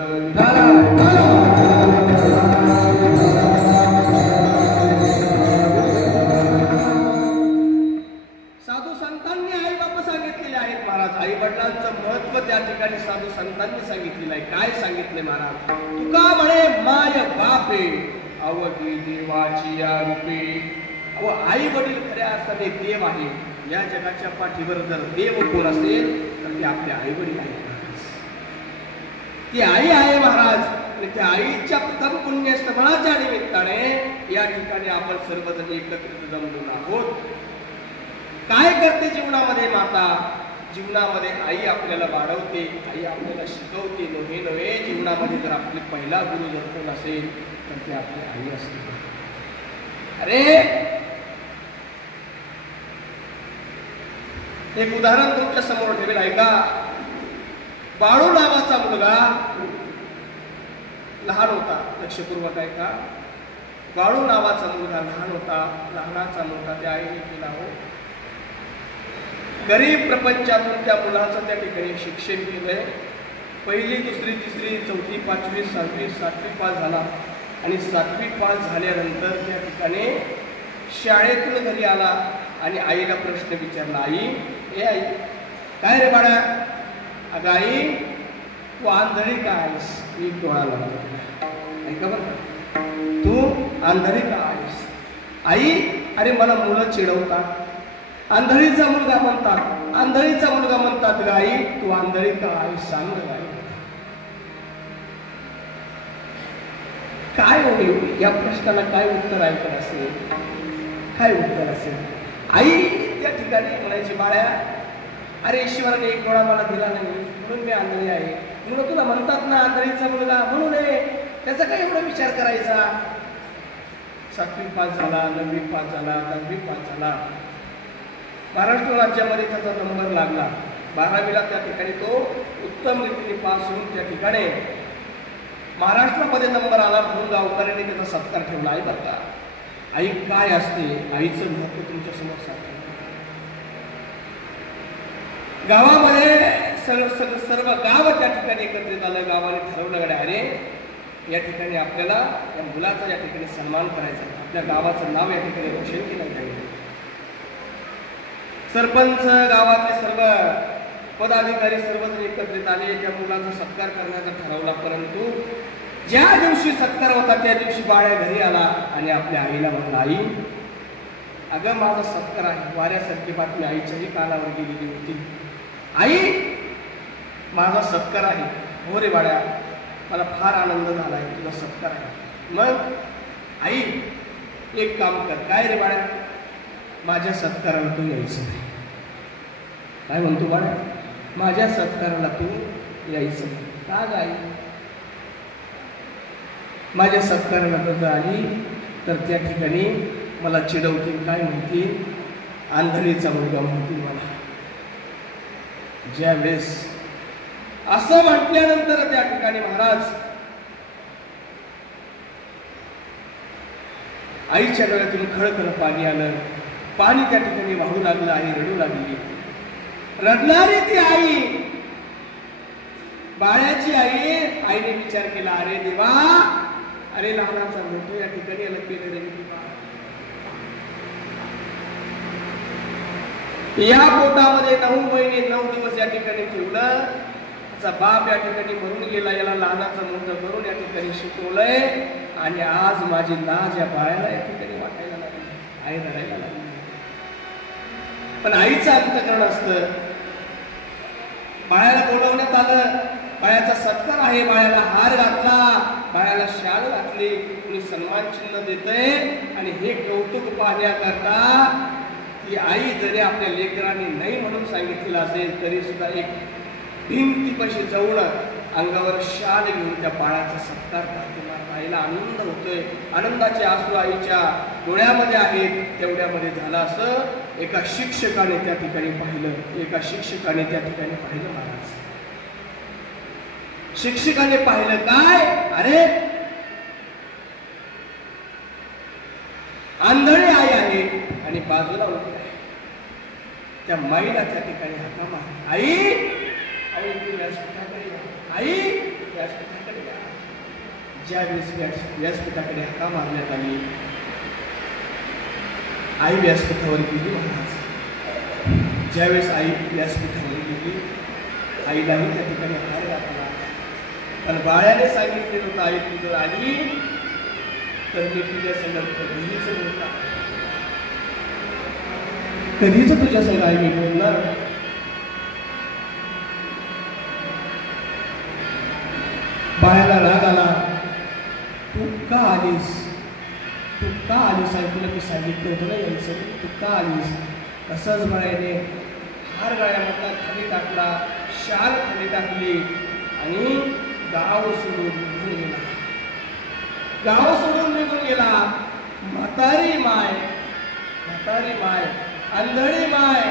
साधू संतांनी आई बाप सांगितलेले आहेत महाराज. आई वडिलांचं महत्व त्या ठिकाणी साधू संतांनी सांगितलेलं आहे. काय सांगितले महाराज? तुका म्हणे माय बापे अवघी देवाची या रूपे. अव आई वडील खऱ्या अर्थाने देव आहे. या जगाच्या पाठीवर जर देव कोण असेल तर ते आपले आई वडील आहेत. ती आई आहे महाराज. आणि त्या आईच्या प्रथम पुण्यस्थळाच्या निमित्ताने या ठिकाणी आपण सर्वजण एकत्रित जमून आहोत. काय करते जीवनामध्ये माता? जीवनामध्ये आई आपल्याला वाढवते, आई आपल्याला शिकवते. नव्हे नव्हे जीवनामध्ये जर आपले पहिला गुरु जर कोण असेल तर ते आपली आई असते. अरे एक उदाहरण तुमच्या समोर ठेवेल ऐका. बाळू नावाचा मुलगा लहान होता. लक्षपूर्वक ऐका. बाळू नावाचा मुलगा लहान होता. लहानाचा मुलगा त्या आईने केला हो. गरीब प्रपंचातून त्या मुलाचं त्या ठिकाणी शिक्षण केलंय. 1ली, 2री, 3री, 4थी, 5वी, 6वी, 7वी पास झाला. आणि 7वी पास झाल्यानंतर त्या ठिकाणी शाळेतून घरी आला आणि आईला प्रश्न विचारला. आई, ए आई, काय रे बाळा? अगं आई, तू आंधळी का आहेस? मी डोळा लागतो. ऐका बरं, तू आंधळी का आहेस? आई, अरे मला मुलं चिडवतात. आंधळीचा मुलगा म्हणतात, आंधळीचा मुलगा म्हणतात. ग आई, तू आंधळी का आहेस? सांग आई. काय होईल या प्रश्नाला? काय उत्तर ऐकत असेल? काय उत्तर असेल? आई त्या ठिकाणी म्हणायची, बाळ्या, अरे ईश्वराने एक डोळा मला दिला नाही म्हणून मी आंधळी आहे. म्हणून तुला म्हणतात ना आंधळीचा मुलगा, म्हणून त्याचा काय एवढा विचार करायचा? 7वी पास झाला, 9वी पास झाला, 10वी पास झाला. महाराष्ट्र राज्यामध्ये त्याचा नंबर लागला. 12वीला त्या ठिकाणी तो उत्तम रीतीने पास होऊन त्या ठिकाणी महाराष्ट्रामध्ये नंबर आला म्हणून गावकऱ्यांनी त्याचा सत्कार ठेवला आहे. बरं का, आई काय असते, आईचं महत्व तुमच्या समोर सांगतो. गावामध्ये सर्व गाव त्या ठिकाणी एकत्रित आलं. गावाने ठरवलं गड्या, अरे या ठिकाणी आपल्याला या मुलाचा या ठिकाणी सन्मान करायचा, आपल्या गावाचं नाव या ठिकाणी रोशन केलं पाहिजे. सरपंच, गावातले सर्व पदाधिकारी सर्वजण एकत्रित आले. त्या मुलाचा सत्कार करण्याचा ठरवला. परंतु ज्या दिवशी सत्कार होता त्या दिवशी बाळ्या घरी आला आणि आपल्या आईला म्हणला, आई अगं माझा सत्कार आहे. वाऱ्यासारखी बातमी आईच्याही कानावर गेलेली होती. आई माझा सत्कार आहे. हो रे बाळ्या, मला फार आनंद झाला आहे, तुझा सत्कार आहे. मग आई एक काम कर. काय रे बाळ्या? माझ्या सत्काराला तू यायचं नाही. काय म्हणतो बाळ्या? माझ्या सत्काराला तू यायचं नाही. का ग आई? माझ्या सत्काराला जर आली तर त्या ठिकाणी मला चिडवतील. काय म्हणतील? आंधळीचा मुलगा म्हणतील मला. ज्यावेळेस असं म्हटल्यानंतर त्या ठिकाणी महाराज आईच्या डोळ्यातून खळखळ पाणी आलं. पाणी त्या ठिकाणी वाहू लागलं. आई रडू लागली. रडणारी ती आई, बाळ्याची आई. आईने विचार केला, अरे देवा, अरे लहानाचा मोठं या ठिकाणी याला केलं रे. या पोटामध्ये 9 महिने 9 दिवस या ठिकाणी ठेवलं. त्याचा बाप या ठिकाणी मरून गेला. याला लहानाचं मोठं करून या ठिकाणी शिकवलंय. आणि आज माझी लाज या बाळाला या ठिकाणी वाटायला लागली. आई रडायला लागली. पण आईचं अंतःकरण असतं. बाळाला बोलवण्यात आलं. बाळ्याचा सत्कार आहे. बाळ्याला हार घातला, बाळ्याला शाल घातली, कुणी सन्मान चिन्ह देतंय. आणि हे कौतुक पाहण्याकरता ती आई जरी आपल्या लेकरांनी नाही म्हणून सांगितलेलं असेल तरी सुद्धा एक भिंतीपाशी जाऊन अंगावर शाल घेऊन त्या बाळाचा सत्कार करते. आईला आनंद होतोय. आनंदाचे आसू आईच्या डोळ्यामध्ये आहेत. तेवढ्यामध्ये झालं असं एका शिक्षकाने त्या ठिकाणी पाहिलं. एका शिक्षकाने त्या ठिकाणी पाहिलं महाराज. शिक्षकाने पाहिलं काय? अरे आंधळी आई आहे आणि बाजूला उभी आहे. त्या माईला त्या ठिकाणी हाका मार. आई आई तू व्यासपीठाकडे या. आई व्यासपीठाकडे या. ज्यावेळेस व्यासपीठाकडे हाका मारण्यात आली, आई व्यासपीठावर गेली महाराज. ज्यावेळेस आई व्यासपीठावर गेली, आईलाही त्या ठिकाणी हार घातला. पण बाळ्याने सांगितलेलं होतं, आई तू जर आली तर मी तुझ्या संग कधीच बोलणार, कधीच तुझ्या संग आई मी बोलणार. बाळ्याला राग आला. तू का आलीस? तू का आलीस? आणि तुला मी सांगितलं होतं ना यायचं, तू का आलीस? तसंच बाळ्याने हार गळ्यामधला खाली टाकला, शाल खाली टाकली आणि गाव सोडून निघून गेला. गाव सोडून निघून गेला. म्हातारी माय, म्हातारी माय, आंधळी माय.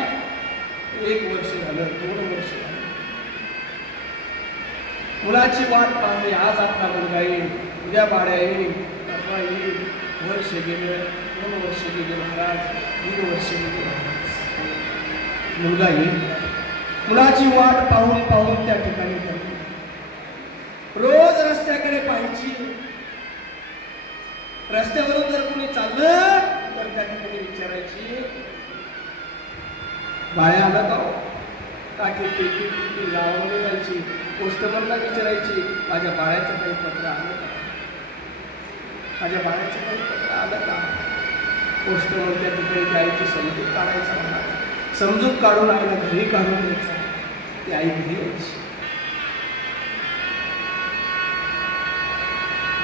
1 वर्ष झालं, 2 वर्ष झालं. मुलाची वाट पाहते. आज आपला मुलगा येईल, उद्या बाळ्या येईल, परवा येईल. वर्ष गेलं, 2 वर्ष गेले महाराज, 3 वर्ष गेले महाराज. मुलगा येईल. मुलाची वाट पाहून पाहून त्या ठिकाणी रोज रस्त्याकडे पाहायची. रस्त्यावरून जर कोणी चाललं तर त्या ठिकाणी विचारायची, बाळ्या आला का? काठी टिकी गावामध्ये जायची. पोस्टमनला विचारायची, माझ्या बाळ्याचं काही पत्र आलं का? माझ्या बाळ्याचं काही पत्र आलं का? पोस्टमन त्या ठिकाणी द्यायची, समजूत काढायचा. मला समजूत काढून आईला घरी काढून द्यायचा. ती आई घरी यायची.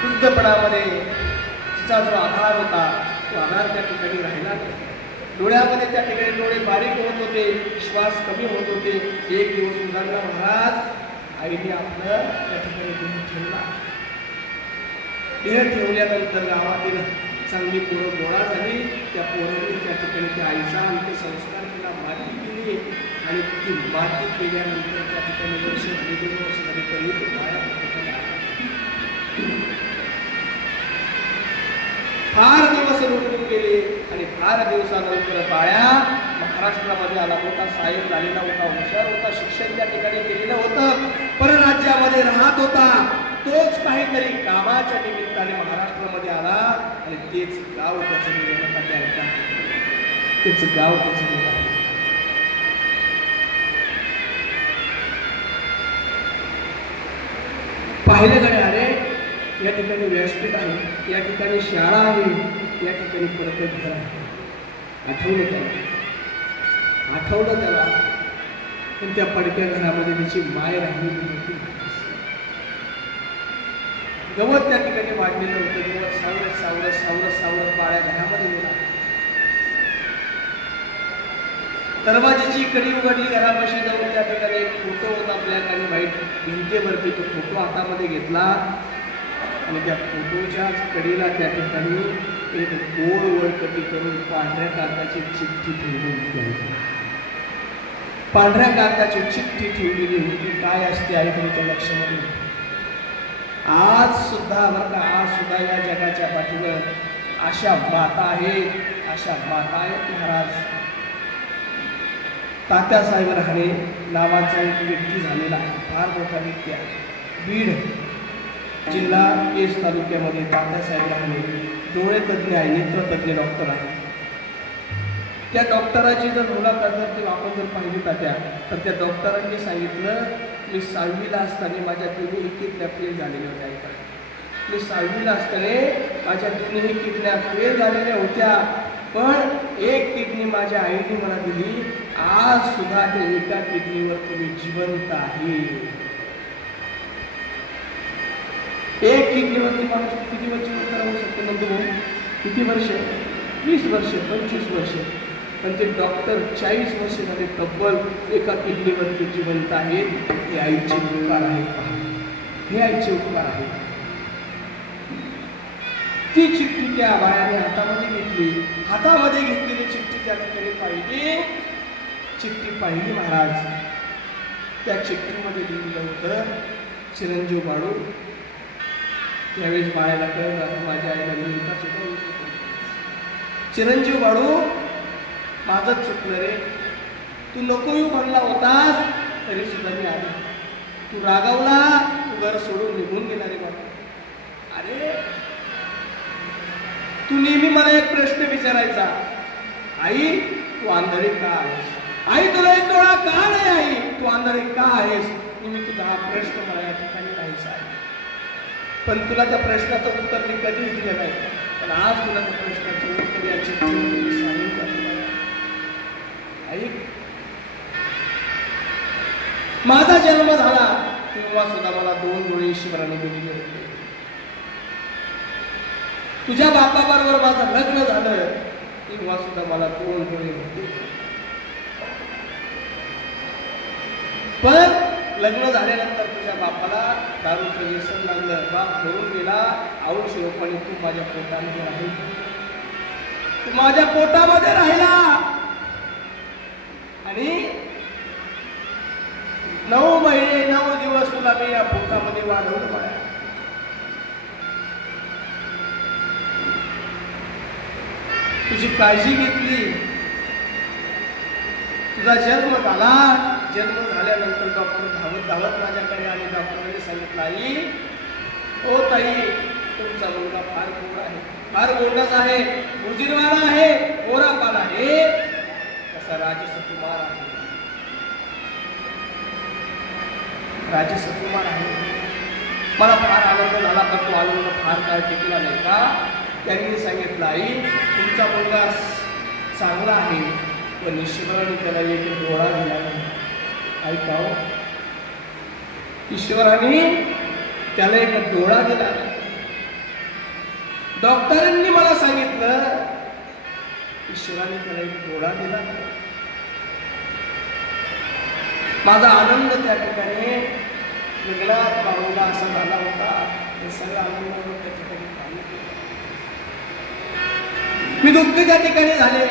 वृद्धपणामध्ये तिचा जो आधार होता तो आधार त्या ठिकाणी राहिला नाही. डोळ्यामध्ये त्या ठिकाणी डोळे बारीक होत होते, श्वास कमी होत होते. एक दिवस उजाडला महाराज. आईने आपलं त्या ठिकाणी देह ठेवला. देह ठेवल्यानंतर गावातील चांगली पोरं गोळा झाली. त्या पोरांनी त्या ठिकाणी त्या आईचा अंत्यसंस्कार केला, माती केली. आणि ती माती केल्यानंतर त्या ठिकाणी वर्ष झाली, 2 वर्ष झाली तरी तो बाळा फार दिवस निघून गेले. आणि फार दिवसानंतर बाळ्या महाराष्ट्रामध्ये आला. मोठा साहेब झालेला होता, हुशार होता, शिक्षण त्या ठिकाणी केलेलं होतं, परराज्यामध्ये राहत होता. तोच काहीतरी कामाच्या निमित्ताने महाराष्ट्रामध्ये आला आणि तेच गाव त्याचं निर्माण ऐका, तेच गाव त्याचं निर्माण. पाहिलं गड्या, अरे या ठिकाणी व्यासपीठ आहे, या ठिकाणी शाळा आहे, या ठिकाणी परत घर आहे. आठवलं त्याला. पण त्या पडक्या घरामध्ये त्याची माय राहिलेली होती. गवत त्या ठिकाणी वाढलेलं होतं. गवत सावरत सावरत सावरत सावरत बाळ्या घरामध्ये गेला. दरवाजाची कडी उघडली. घरापाशी जाऊन त्या ठिकाणी एक फोटो होता ब्लॅक आणि व्हाईट भिंतीवरती. तो फोटो हातामध्ये घेतला आणि त्या फोटोच्या कडेला त्या ठिकाणी एक गोल वळकटी करून पांढऱ्या कागदाची चिठ्ठी ठेवली होती. पांढऱ्या कागदाची चिठ्ठी ठेवलेली होती. काय असते आहे तुमच्या लक्षामध्ये? आज सुद्धा बरं का, आज सुद्धा या जगाच्या पाठीवर अशा माता आहेत, अशा माता आहेत महाराज. तात्यासाहेब राहणे नावाचा एक व्यक्ती झालेला आहे, फार मोठा व्यक्ती आहे. बीड जिल्हा केज तालुक्यामध्ये तात्यासाहेब राहणे डोळे तज्ज्ञ आहे, नेत्रतज्ञ डॉक्टर आहे. त्या डॉक्टराची जर मुलाखत जर आपण जर पाहिली तात्या, तर त्या डॉक्टरांनी सांगितलं, मी 6वीला असताना माझ्या दोन्ही किडन्या फेल झालेल्या होत्या. मी 6वीला असताना माझ्या दोन्ही किडन्या फेल झालेल्या होत्या, पण एक किडनी माझ्या आईने मला दिली. आज सुद्धा त्या एका किडनीवर तुम्ही जिवंत आहे. एक किडनीवरती माणूस किती वर्ष राहू शकतो नंदू? किती वर्ष? 20 वर्ष, 25 वर्ष. पण ते डॉक्टर 40 वर्ष झाले तब्बल एका किडनीवरती जिवंत आहेत. हे आईचे उपकार आहेत. हे आईचे उपकार आहेत. ती चिठ्ठी त्या बाळाने हातामध्ये घेतली. हातामध्ये घेतलेली चिठ्ठी त्या ठिकाणी पाहिली. चिठ्ठी पाहिली महाराज. त्या चिठ्ठीमध्ये लिहिलं होतं, चिरंजीव बाळू. त्यावेळेस बाळाला कळलं माझ्या आईला लिहिता चुकलं. चिरंजीव बाळू, माझंच चुकलं रे. तू नको येऊ म्हणला होतास तरी सुद्धा मी आलो. तू रागावला, तू घर सोडून निघून गेला रे बाबा. अरे तू नेहमी मला एक प्रश्न विचारायचा, आई तू आंधळी का आहेस? आई तुला एक डोळा का नाही? आई तू आंधळी का आहेस? मी तुझा हा प्रश्न मला या ठिकाणी राहायचा आहे. पण तुला त्या प्रश्नाचं उत्तर मी कधीच दिलं नाही. पण आज तुला त्या प्रश्नाचं उत्तर या चिठ्ठीमध्ये सांगितलं. आई माझा जन्म झाला तेव्हा सुद्धा मला 2 डोळे ईश्वराने दिलेले होते. तुझ्या बापाबरोबर माझं लग्न झालं तेव्हा सुद्धा मला 2 डोळे होते. पण लग्न झाल्यानंतर तुझ्या बापाला दारूचं व्यसन लागलं. बाप घेऊन गेला. औषधोपाने तू माझ्या पोटामध्ये राहील. तू माझ्या पोटामध्ये राहिला आणि 9 महिने 9 दिवस तुला मी या पोटामध्ये वाढवलं. मला तुझी काळजी घेतली. तुझा जन्म झाला. जन्म झाल्यानंतर डॉक्टर धावत धावत माझ्याकडे आले. डॉक्टरांनी सांगितलं, आई ओ ताई तुमचा मुलगा फार गोड आहे, फार गोंडस आहे, उजीरवाला आहे, गोरापाल आहे, तसा राजसकुमार आहे. राजसकुमार आहे. मला फार आनंद झाला. पण तो आनंद फार काळ टिकला नाही का? त्यांनी सांगितलं, आई तुमचा मुलगा चांगला आहे, पण ईश्वराने त्याला एक डोळा दिला नाही. ऐकाव, ईश्वराने त्याला एक डोळा दिला. डॉक्टरांनी मला सांगितलं, ईश्वराने त्याला एक डोळा दिला. माझा आनंद त्या ठिकाणी लग्नात बाळूला असा झाला होता. हे सगळं आनंद त्या ठिकाणी मी दुःख त्या ठिकाणी झाले.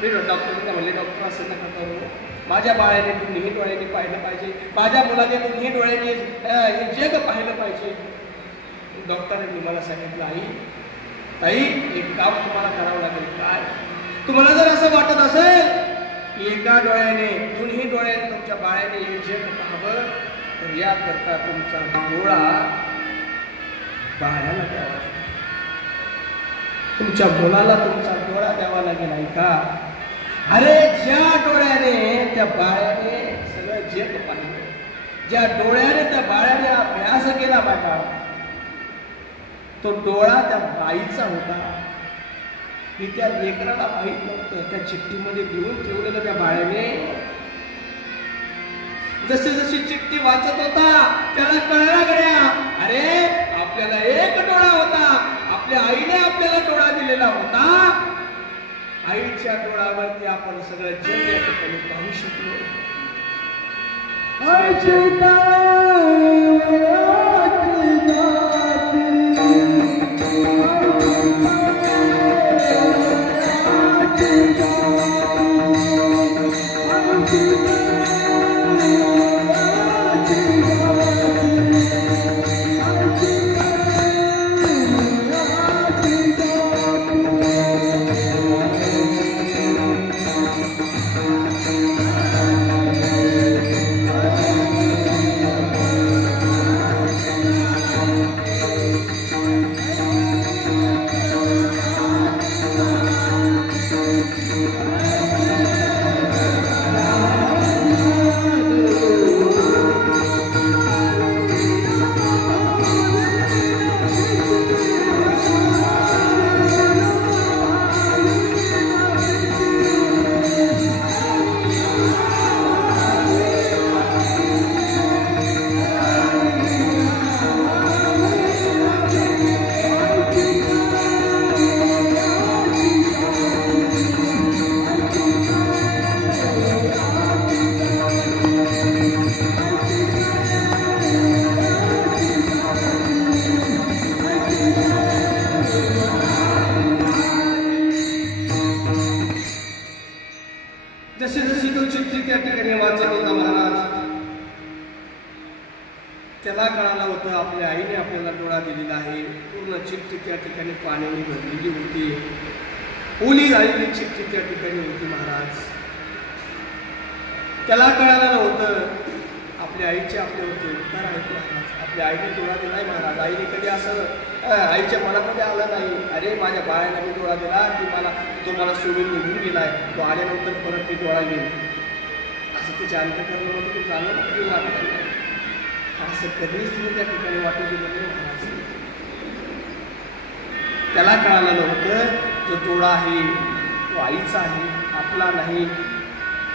मी डॉक्टरांना म्हणले, डॉक्टर असं नका करू. माझ्या बाळाने दोन्ही डोळ्यांनी पाहिलं पाहिजे. माझ्या मुलाने दोन्ही डोळ्यांनी हे जग पाहिलं पाहिजे. डॉक्टरांनी मला सांगितलं, आई ताई एक काम तुम्हाला करावं लागेल. काय? तुम्हाला जर असं वाटत असेल की एका डोळ्याने दोन्ही डोळ्याने तुमच्या बाळाने हे जग पाहावं, तर याकरता तुमचा डोळा बाळाला द्यावा. तुमच्या मुलाला तुमचा डोळा द्यावा लागेल. नाही का? अरे ज्या डोळ्याने त्या बाळाने सगळं जग पाहिलं, ज्या डोळ्याने त्या बाळाने अभ्यास केला बाबा, तो डोळा त्या बाईचा होता. की त्या लेकराला माहीत नव्हतं. त्या चिठ्ठीमध्ये लिहून ठेवलेलं त्या बाळाने. जशी जशी चिठ्ठी वाचत होता त्याला कळला गड्या, अरे आपल्याला एक डोळा होता, आपल्या आईने आपल्याला डोळा दिलेला होता. आईच्या डोळ्यावरती आपण सगळं जग या ठिकाणी पाहू शकलो. जशी जशी तो चिठ्ठी त्या ठिकाणी वाचत होता महाराज, त्याला कळालं होतं आपल्या आईने आपल्याला डोळा दिलेला आहे. पूर्ण चिठ्ठी त्या ठिकाणी पाण्याने भरलेली होती. ओली झालेली चिठ्ठी त्या ठिकाणी होती महाराज. त्याला कळालं नव्हतं आपल्या आईचे आपल्यावरती उपकार आहेत महाराज. आपल्या आईने डोळा दिलाय महाराज. आईने कधी असं आईच्या मनामध्ये आलं नाही, अरे माझ्या बाळाला मी डोळा दिला की तो मला सोडून निघून गेलाय, तो आल्यानंतर परत मी डोळा घेईन, असं तिच्या अंतःकरणामध्ये ते जाणवलं कधी वाटलं नाही. असं कधीच तिने त्या ठिकाणी वाटू दिलं नाही महाराज. त्याला कळालं नव्हतं जो डोळा आहे तो आईचा आहे, आपला नाही.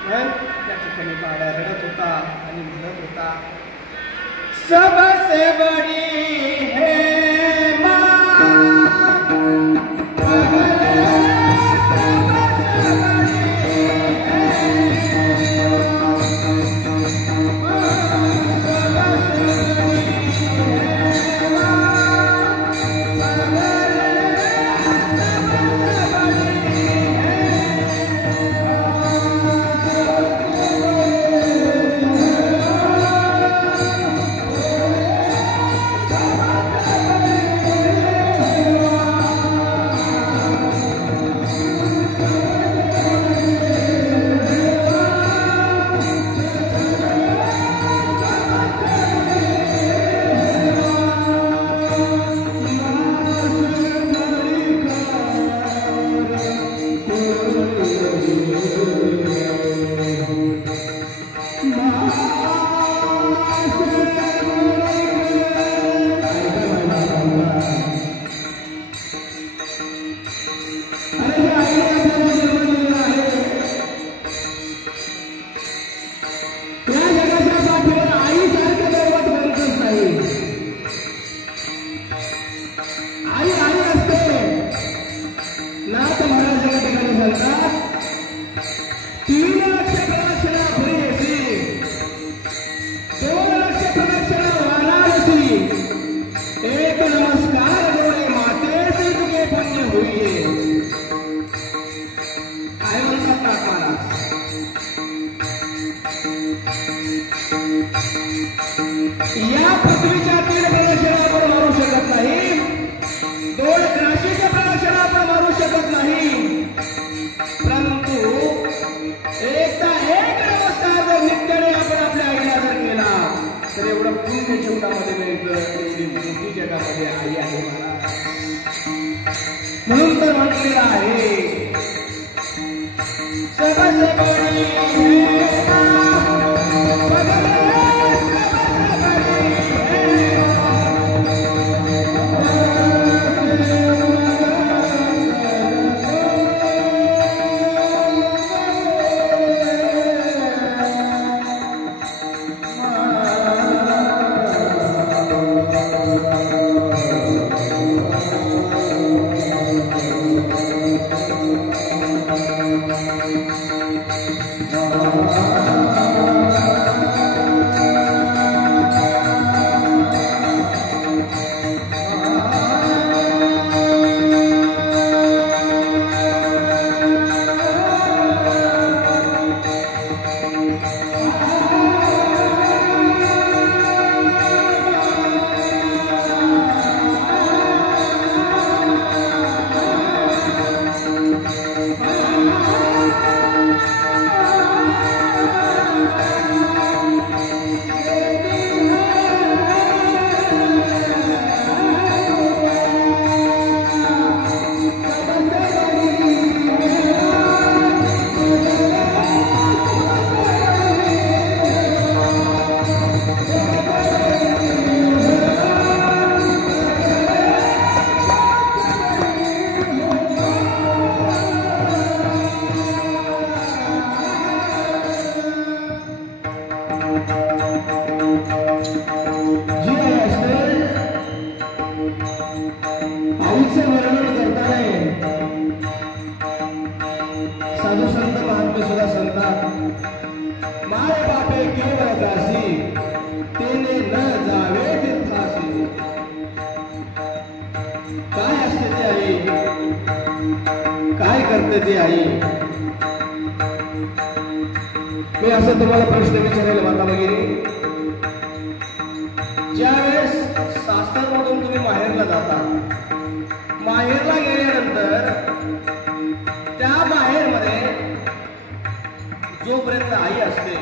पण त्या ठिकाणी बाळा रडत होता आणि म्हणत होता, सबसे बड़ी है माँ, या पृथ्वीच्या तीन प्रदक्षिणा आपण मारू शकत नाही, दोन राशीच्या प्रदक्षिणा आपण मारू शकत नाही, परंतु एकदा एक नमस्कार जर नित्याने आपण आपल्या आईला जर केला तर एवढं पुण्य जीवनामध्ये मिळतं. एवढी मोठी जगामध्ये आई आहे मला, म्हणून तर म्हटलेलं आहे सबसे बड़ी है आईचं वर्णन करताना साधू संत महात्मे सुद्धा सांगतात, माय बापे केवळ दासी तेने न जावे तीर्थासी. काय असते ती आई, काय करते ती आई? मी असं तुम्हाला प्रश्न विचारेल माता भगिनी, ज्यावेळेस सासरमधून तुम्ही माहेरला जाता, माहेरला गेल्यानंतर त्या माहेरमध्ये जोपर्यंत आई असते,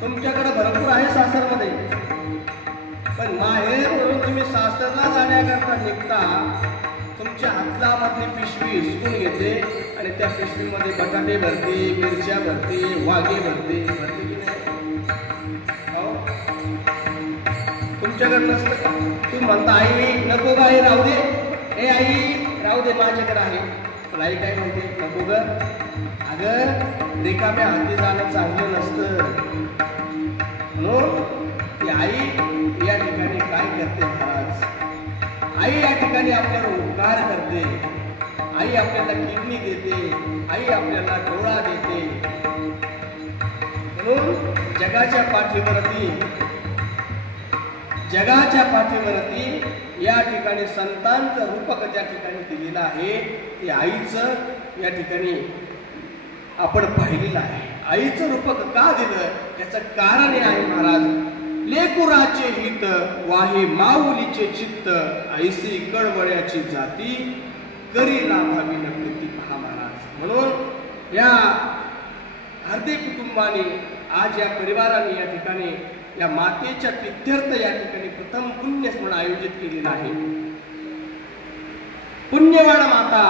तुमच्याकडे भरपूर आहे सासरमध्ये, पण माहेरवरून तुम्ही सासरला जाण्याकरता निघता, तुमच्या हातामधली पिशवी सुकून घेते आणि त्या पिशवीमध्ये बटाटे भरते, मिरच्या भरते, वांगे भरते की नाही? हो, तुमच्याकडे नसतं का? तुम्ही म्हणता आई नको ग, आई राहू दे, ए आई राहू दे, माझ्याकडे आहे. पण आई काय म्हणते, नको ग, अगं रिकाम्या हाती जाणं चांगलं नसतं. म्हणून ती आई या ठिकाणी काय करते महाराज, आई या ठिकाणी आपल्यावर उपकार करते, आई आपल्याला किडनी देते, आई आपल्याला डोळा देते. म्हणून जगाच्या पाठीवरती या ठिकाणी संतांचं रूपक ज्या ठिकाणी दिलेलं आहे ते आईचं या ठिकाणी आपण पाहिलेलं आहे. आईचं रूपक का दिलं त्याचं कारण हे आहे महाराज, लेकुराचे हित वाहे माऊलीचे चित्त, ऐसी कळवळ्याची जाती करी लाभावी नक्की पहा महाराज. म्हणून या हार्दिक कुटुंबाने, आज या परिवाराने या ठिकाणी या मातेच्या तीर्थार्थ या ठिकाणी प्रथम पुण्यस्मरण आयोजित केलेलं आहे. पुण्यवान माता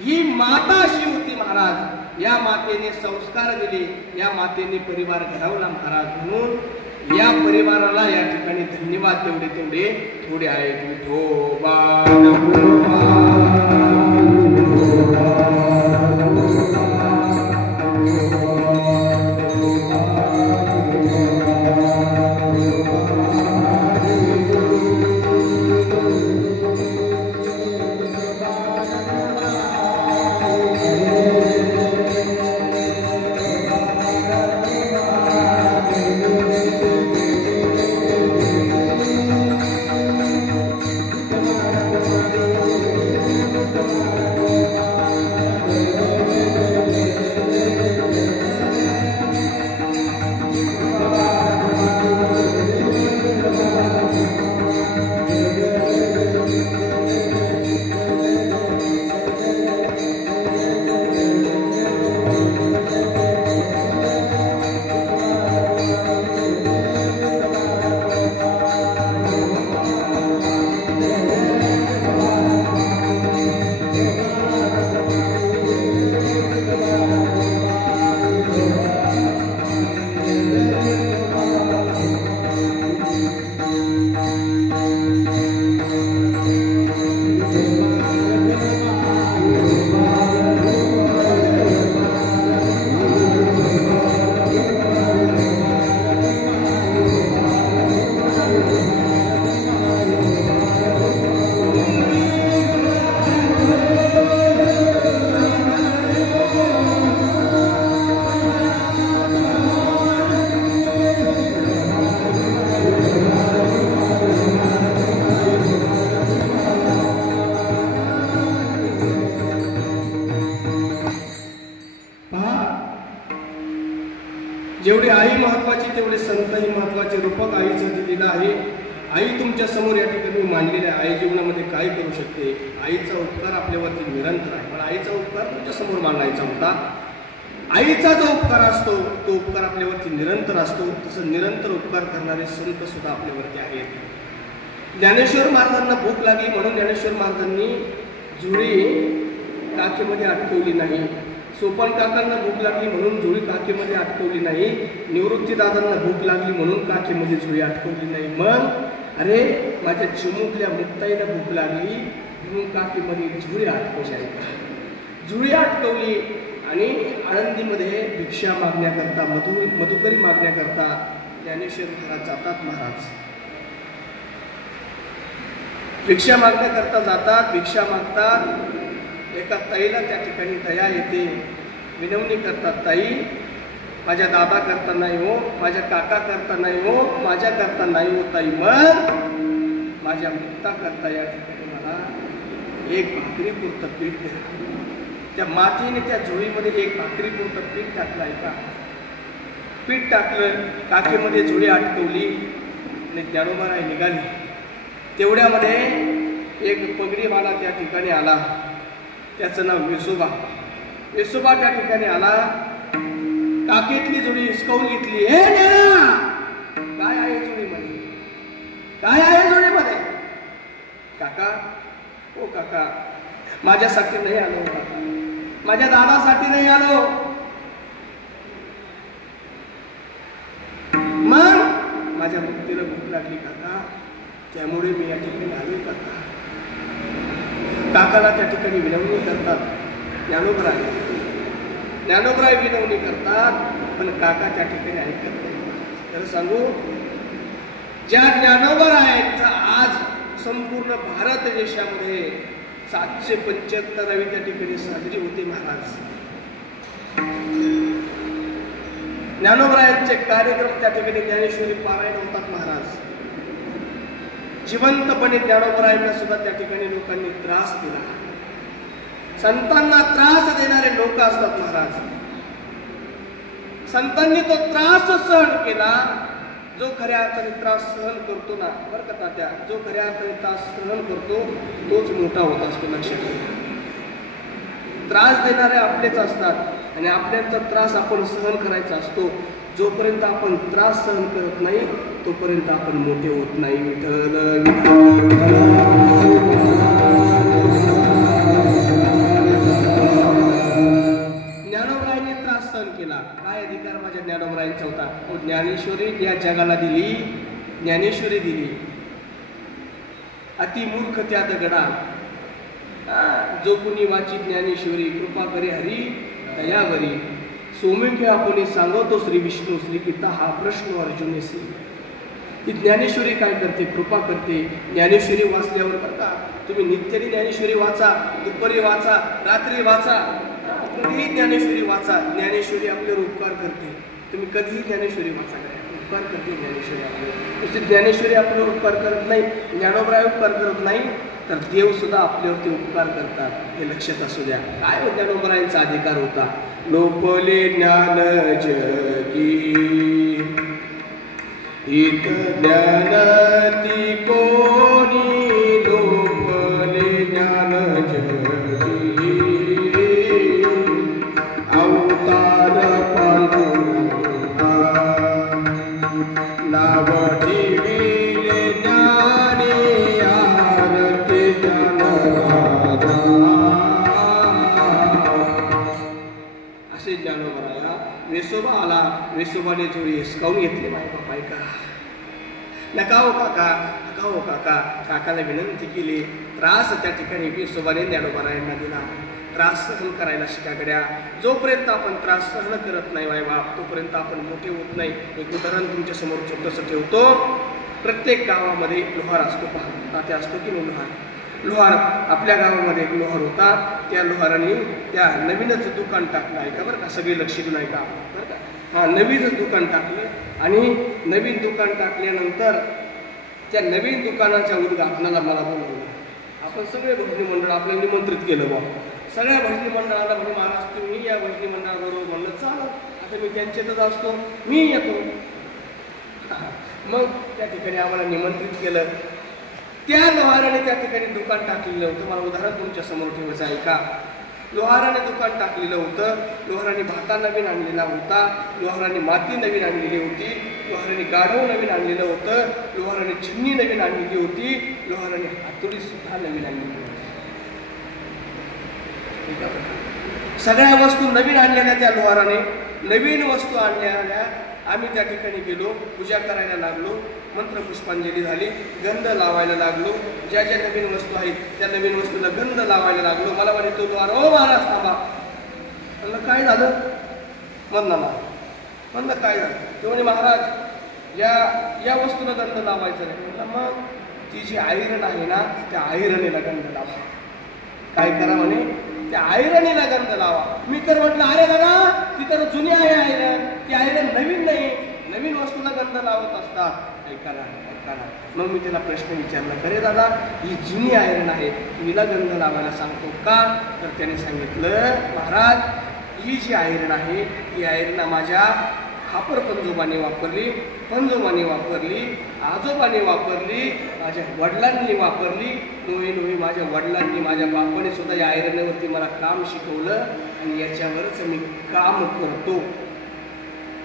ही माता अशी होती महाराज, या मातेने संस्कार दिले, या मातेने परिवार घडवला महाराज. म्हणून या परिवाराला या ठिकाणी धन्यवाद तेवढे थोडे आहेत. जेवढी आई महत्वाची तेवढे संतही महत्वाचे. रूपक आईचं दिलेलं आहे. आई तुमच्या समोर या ठिकाणी मांडलेली आहे. आई जीवनामध्ये काय करू शकते, आईचा उपकार आपल्यावरती निरंतर आहे. पण आईचा उपकार तुमच्या समोर मांडायचा होता. आईचा जो उपकार असतो तो उपकार आपल्यावरती निरंतर असतो. तसं निरंतर उपकार करणारे संत सुद्धा आपल्यावरती आहेत. ज्ञानेश्वर महाराजांना भूक लागली म्हणून ज्ञानेश्वर महाराजांनी झुळी काखेमध्ये अटकवली नाही. सोपान काकांना भूक लागली म्हणून झुळी काखेमध्ये अटकवली नाही. निवृत्ती दादांना भूक लागली म्हणून काखेमध्ये झुळी अटकवली नाही. मग अरे माझ्या चिमुकल्या मुक्ताईला भूक लागली म्हणून काखेमध्ये झुळी अटकवली आहे. झुळी अटकवली आणि आळंदीमध्ये भिक्षा मागण्याकरता मधुकरी मागण्याकरता ज्ञानेश्वर महाराज जातात. महाराज भिक्षा मागण्याकरता जातात, भिक्षा मागतात. एका ताईला त्या ठिकाणी दया येते, विनवणी करतात, ताई माझ्या दादा करता नाही हो, माझ्या काका करता नाही हो, माझ्या करता नाही हो ताई, मग माझ्या मुक्ता करता या ठिकाणी मला एक भाकरी पुरतं पीठ द्या. त्या मातीने त्या झोळीमध्ये एक भाकरी पुरतं पीठ टाकलं आहे का? पीठ टाकलं, काखेमध्ये झोळी अटकवली आणि ज्ञानोबाराय निघाली. तेवढ्यामध्ये एक पगडीवाला त्या ठिकाणी आला, त्याचं नाव वेसोबा. वेसोबा त्या ठिकाणी आला, काखेतली जोडी हिसकावून घेतली. हे नेना, काय आहे जोडीमध्ये, काय आहे जोडीमध्ये? काका, ओ काका, माझ्यासाठी नाही आलो काका, माझ्या दादासाठी नाही आलो. मग माझ्या मुक्तीला भूक लागली काका, त्यामुळे मी या ठिकाणी आलो काका. काकाला त्या ठिकाणी विनवणी करतात ज्ञानोबराय. ज्ञानोबराय विनवणी करतात, पण काका त्या ठिकाणी ऐकत नाही. तर सांगू, ज्या ज्ञानोबरायांचा आज संपूर्ण भारत देशामध्ये 775वी त्या ठिकाणी साजरी होते महाराज. ज्ञानोबरायांचे कार्यक्रम त्या ठिकाणी ज्ञानेश्वरी पारायण होतात महाराज. जिवंतपणे ज्ञानोबरायांना सुद्धा त्या ठिकाणी लोकांनी त्रास दिला. संतांना त्रास देणारे लोक असतात महाराज. संतांनी तो त्रास सहन केला. जो खऱ्या अर्थाने त्रास सहन करतो ना, बरं का तात्या, जो खऱ्या अर्थाने त्रास सहन करतो तोच मोठा होत असतो. लक्षात ठेवा, त्रास देणारे आपलेच असतात आणि आपल्याचा त्रास आपण सहन करायचा असतो. जोपर्यंत आपण त्रास सहन करत नाही तोपर्यंत आपण मोठे होत नाही. विठ्ठल ज्ञानोबरायांनी त्रास सहन केला. काय अधिकार माझ्या ज्ञानोबरायांचा होता? ज्ञानेश्वरी या जगाला दिली, ज्ञानेश्वरी दिली. अति मूर्ख त्या दगडा, जो कुणी वाची ज्ञानेश्वरी, कृपा करे हरी दयावरी. सौम्यके आपण सांगतो श्री विष्णू श्री गीता, हा प्रश्न अर्जुनेसी. ती ज्ञानेश्वरी काय करते? कृपा करते. ज्ञानेश्वरी वाचल्यावर बघा, तुम्ही नित्याने ज्ञानेश्वरी वाचा, दुपारी वाचा, रात्री वाचा, कधीही ज्ञानेश्वरी वाचा. ज्ञानेश्वरी आपल्यावर उपकार करते. तुम्ही कधीही ज्ञानेश्वरी वाचा, उपकार करते ज्ञानेश्वरी आपल्यावर. नुसती ज्ञानेश्वरी आपल्यावर उपकार करत नाही, ज्ञानोबराय उपकार करत नाही, तर देव सुद्धा आपल्यावरती उपकार करतात. हे लक्षात असू द्या. काय ज्ञानोबरायांचा अधिकार होता? लोपले ज्ञान जगी, इत ज्ञानती कोणी. लोपले ज्ञान जगी, अवतार पांडुरंगा. नाव ठेविले ज्ञानी, आरती ज्ञानराजा. असे ज्ञानोबराया. वेसोबा आला, वेसोबाने जोडी हिसकावून घेतली. माय बापा ऐका, नका हो काका, नका हो काका. काकाला विनंती केली. त्रास त्या ठिकाणी वेसोबाने ज्ञानोबरायांना दिला. त्रास सहन करायला शिका गड्या. जोपर्यंत आपण त्रास सहन करत नाही माय बाप, तोपर्यंत आपण मोठे होत नाही. एक उदाहरण तुमच्या समोर छोटंसं ठेवतो. प्रत्येक गावामध्ये लोहार असतो. पहा, तात्या असतो की नाही लोहार? लोहार, आपल्या गावामध्ये एक लोहार होता. त्या लोहाराने त्या नवीनच दुकान टाकलं आहे का, बरं का? सगळे लक्ष देऊन ऐका बरं का. हा, नवीनच दुकान टाकलं आणि नवीन दुकान टाकल्यानंतर त्या नवीन दुकानाच्या उद्घाटनाला मला बोलवलं. आपण सगळे भजनी मंडळ आपल्याला निमंत्रित केलं बा. सगळ्या भजनी मंडळाला म्हणजे महाराज तुम्ही या भजनी मंडळाबरोबर म्हणलं चालत. आता मी त्यांच्यातच असतो, मी येतो. मग त्या ठिकाणी आम्हाला निमंत्रित केलं. त्या लोहाराने त्या ठिकाणी दुकान टाकलेलं होतं. मला उदाहरण तुमच्या समोर ठेवायचं आहे का? लोहाराने दुकान टाकलेलं होतं. लोहाराने भाता नवीन आणलेला होता. लोहाराने माती नवीन आणलेली होती. लोहाराने गाढव नवीन आणलेलं होतं. लोहाराने चिमणी नवीन आणलेली होती. लोहाराने हातोडी सुद्धा नवीन आणलेली होती. सगळ्या वस्तू नवीन आणलेल्या त्या लोहाराने. नवीन वस्तू आणलेल्या आम्ही त्या ठिकाणी गेलो, पूजा करायला लागलो, मंत्र पुष्पांजली झाली, गंध लावायला लागलो. ज्या ज्या नवीन वस्तू आहेत त्या नवीन वस्तूला गंध लावायला लागलो. मला म्हणे तो द्वार, ओ महाराज थांबा. म्हणलं काय झालं? म्हणलं काय झालं? तो म्हणे महाराज या वस्तूला गंध लावायचं नाही. म्हणलं मग ती जी आयरन आहे ना त्या आयरनीला गंध लावा. काय करा म्हणे, त्या आयरनीला गंध लावा. मी तर म्हटलं अरे दादा ती तर जुनी आहे आयरन, ती आयरन नवीन नाही, नवीन वस्तूला गंध लावत असतात. ऐका ना. मग मी त्याला प्रश्न विचारला, अरे दादा ही जुनी आयरन आहे हिला गंध लावायला सांगतो का? तर त्याने सांगितलं, महाराज ही जी आयरन आहे ही आयरन माझ्या खापर पंजोबाने वापरली, पंजोबाने वापरली, आजोबाने वापरली, माझ्या वडिलांनी वापरली. नोई माझ्या वडिलांनी, माझ्या बापाने सुद्धा या आयरनवरती मला काम शिकवलं आणि याच्यावरच मी काम करतो.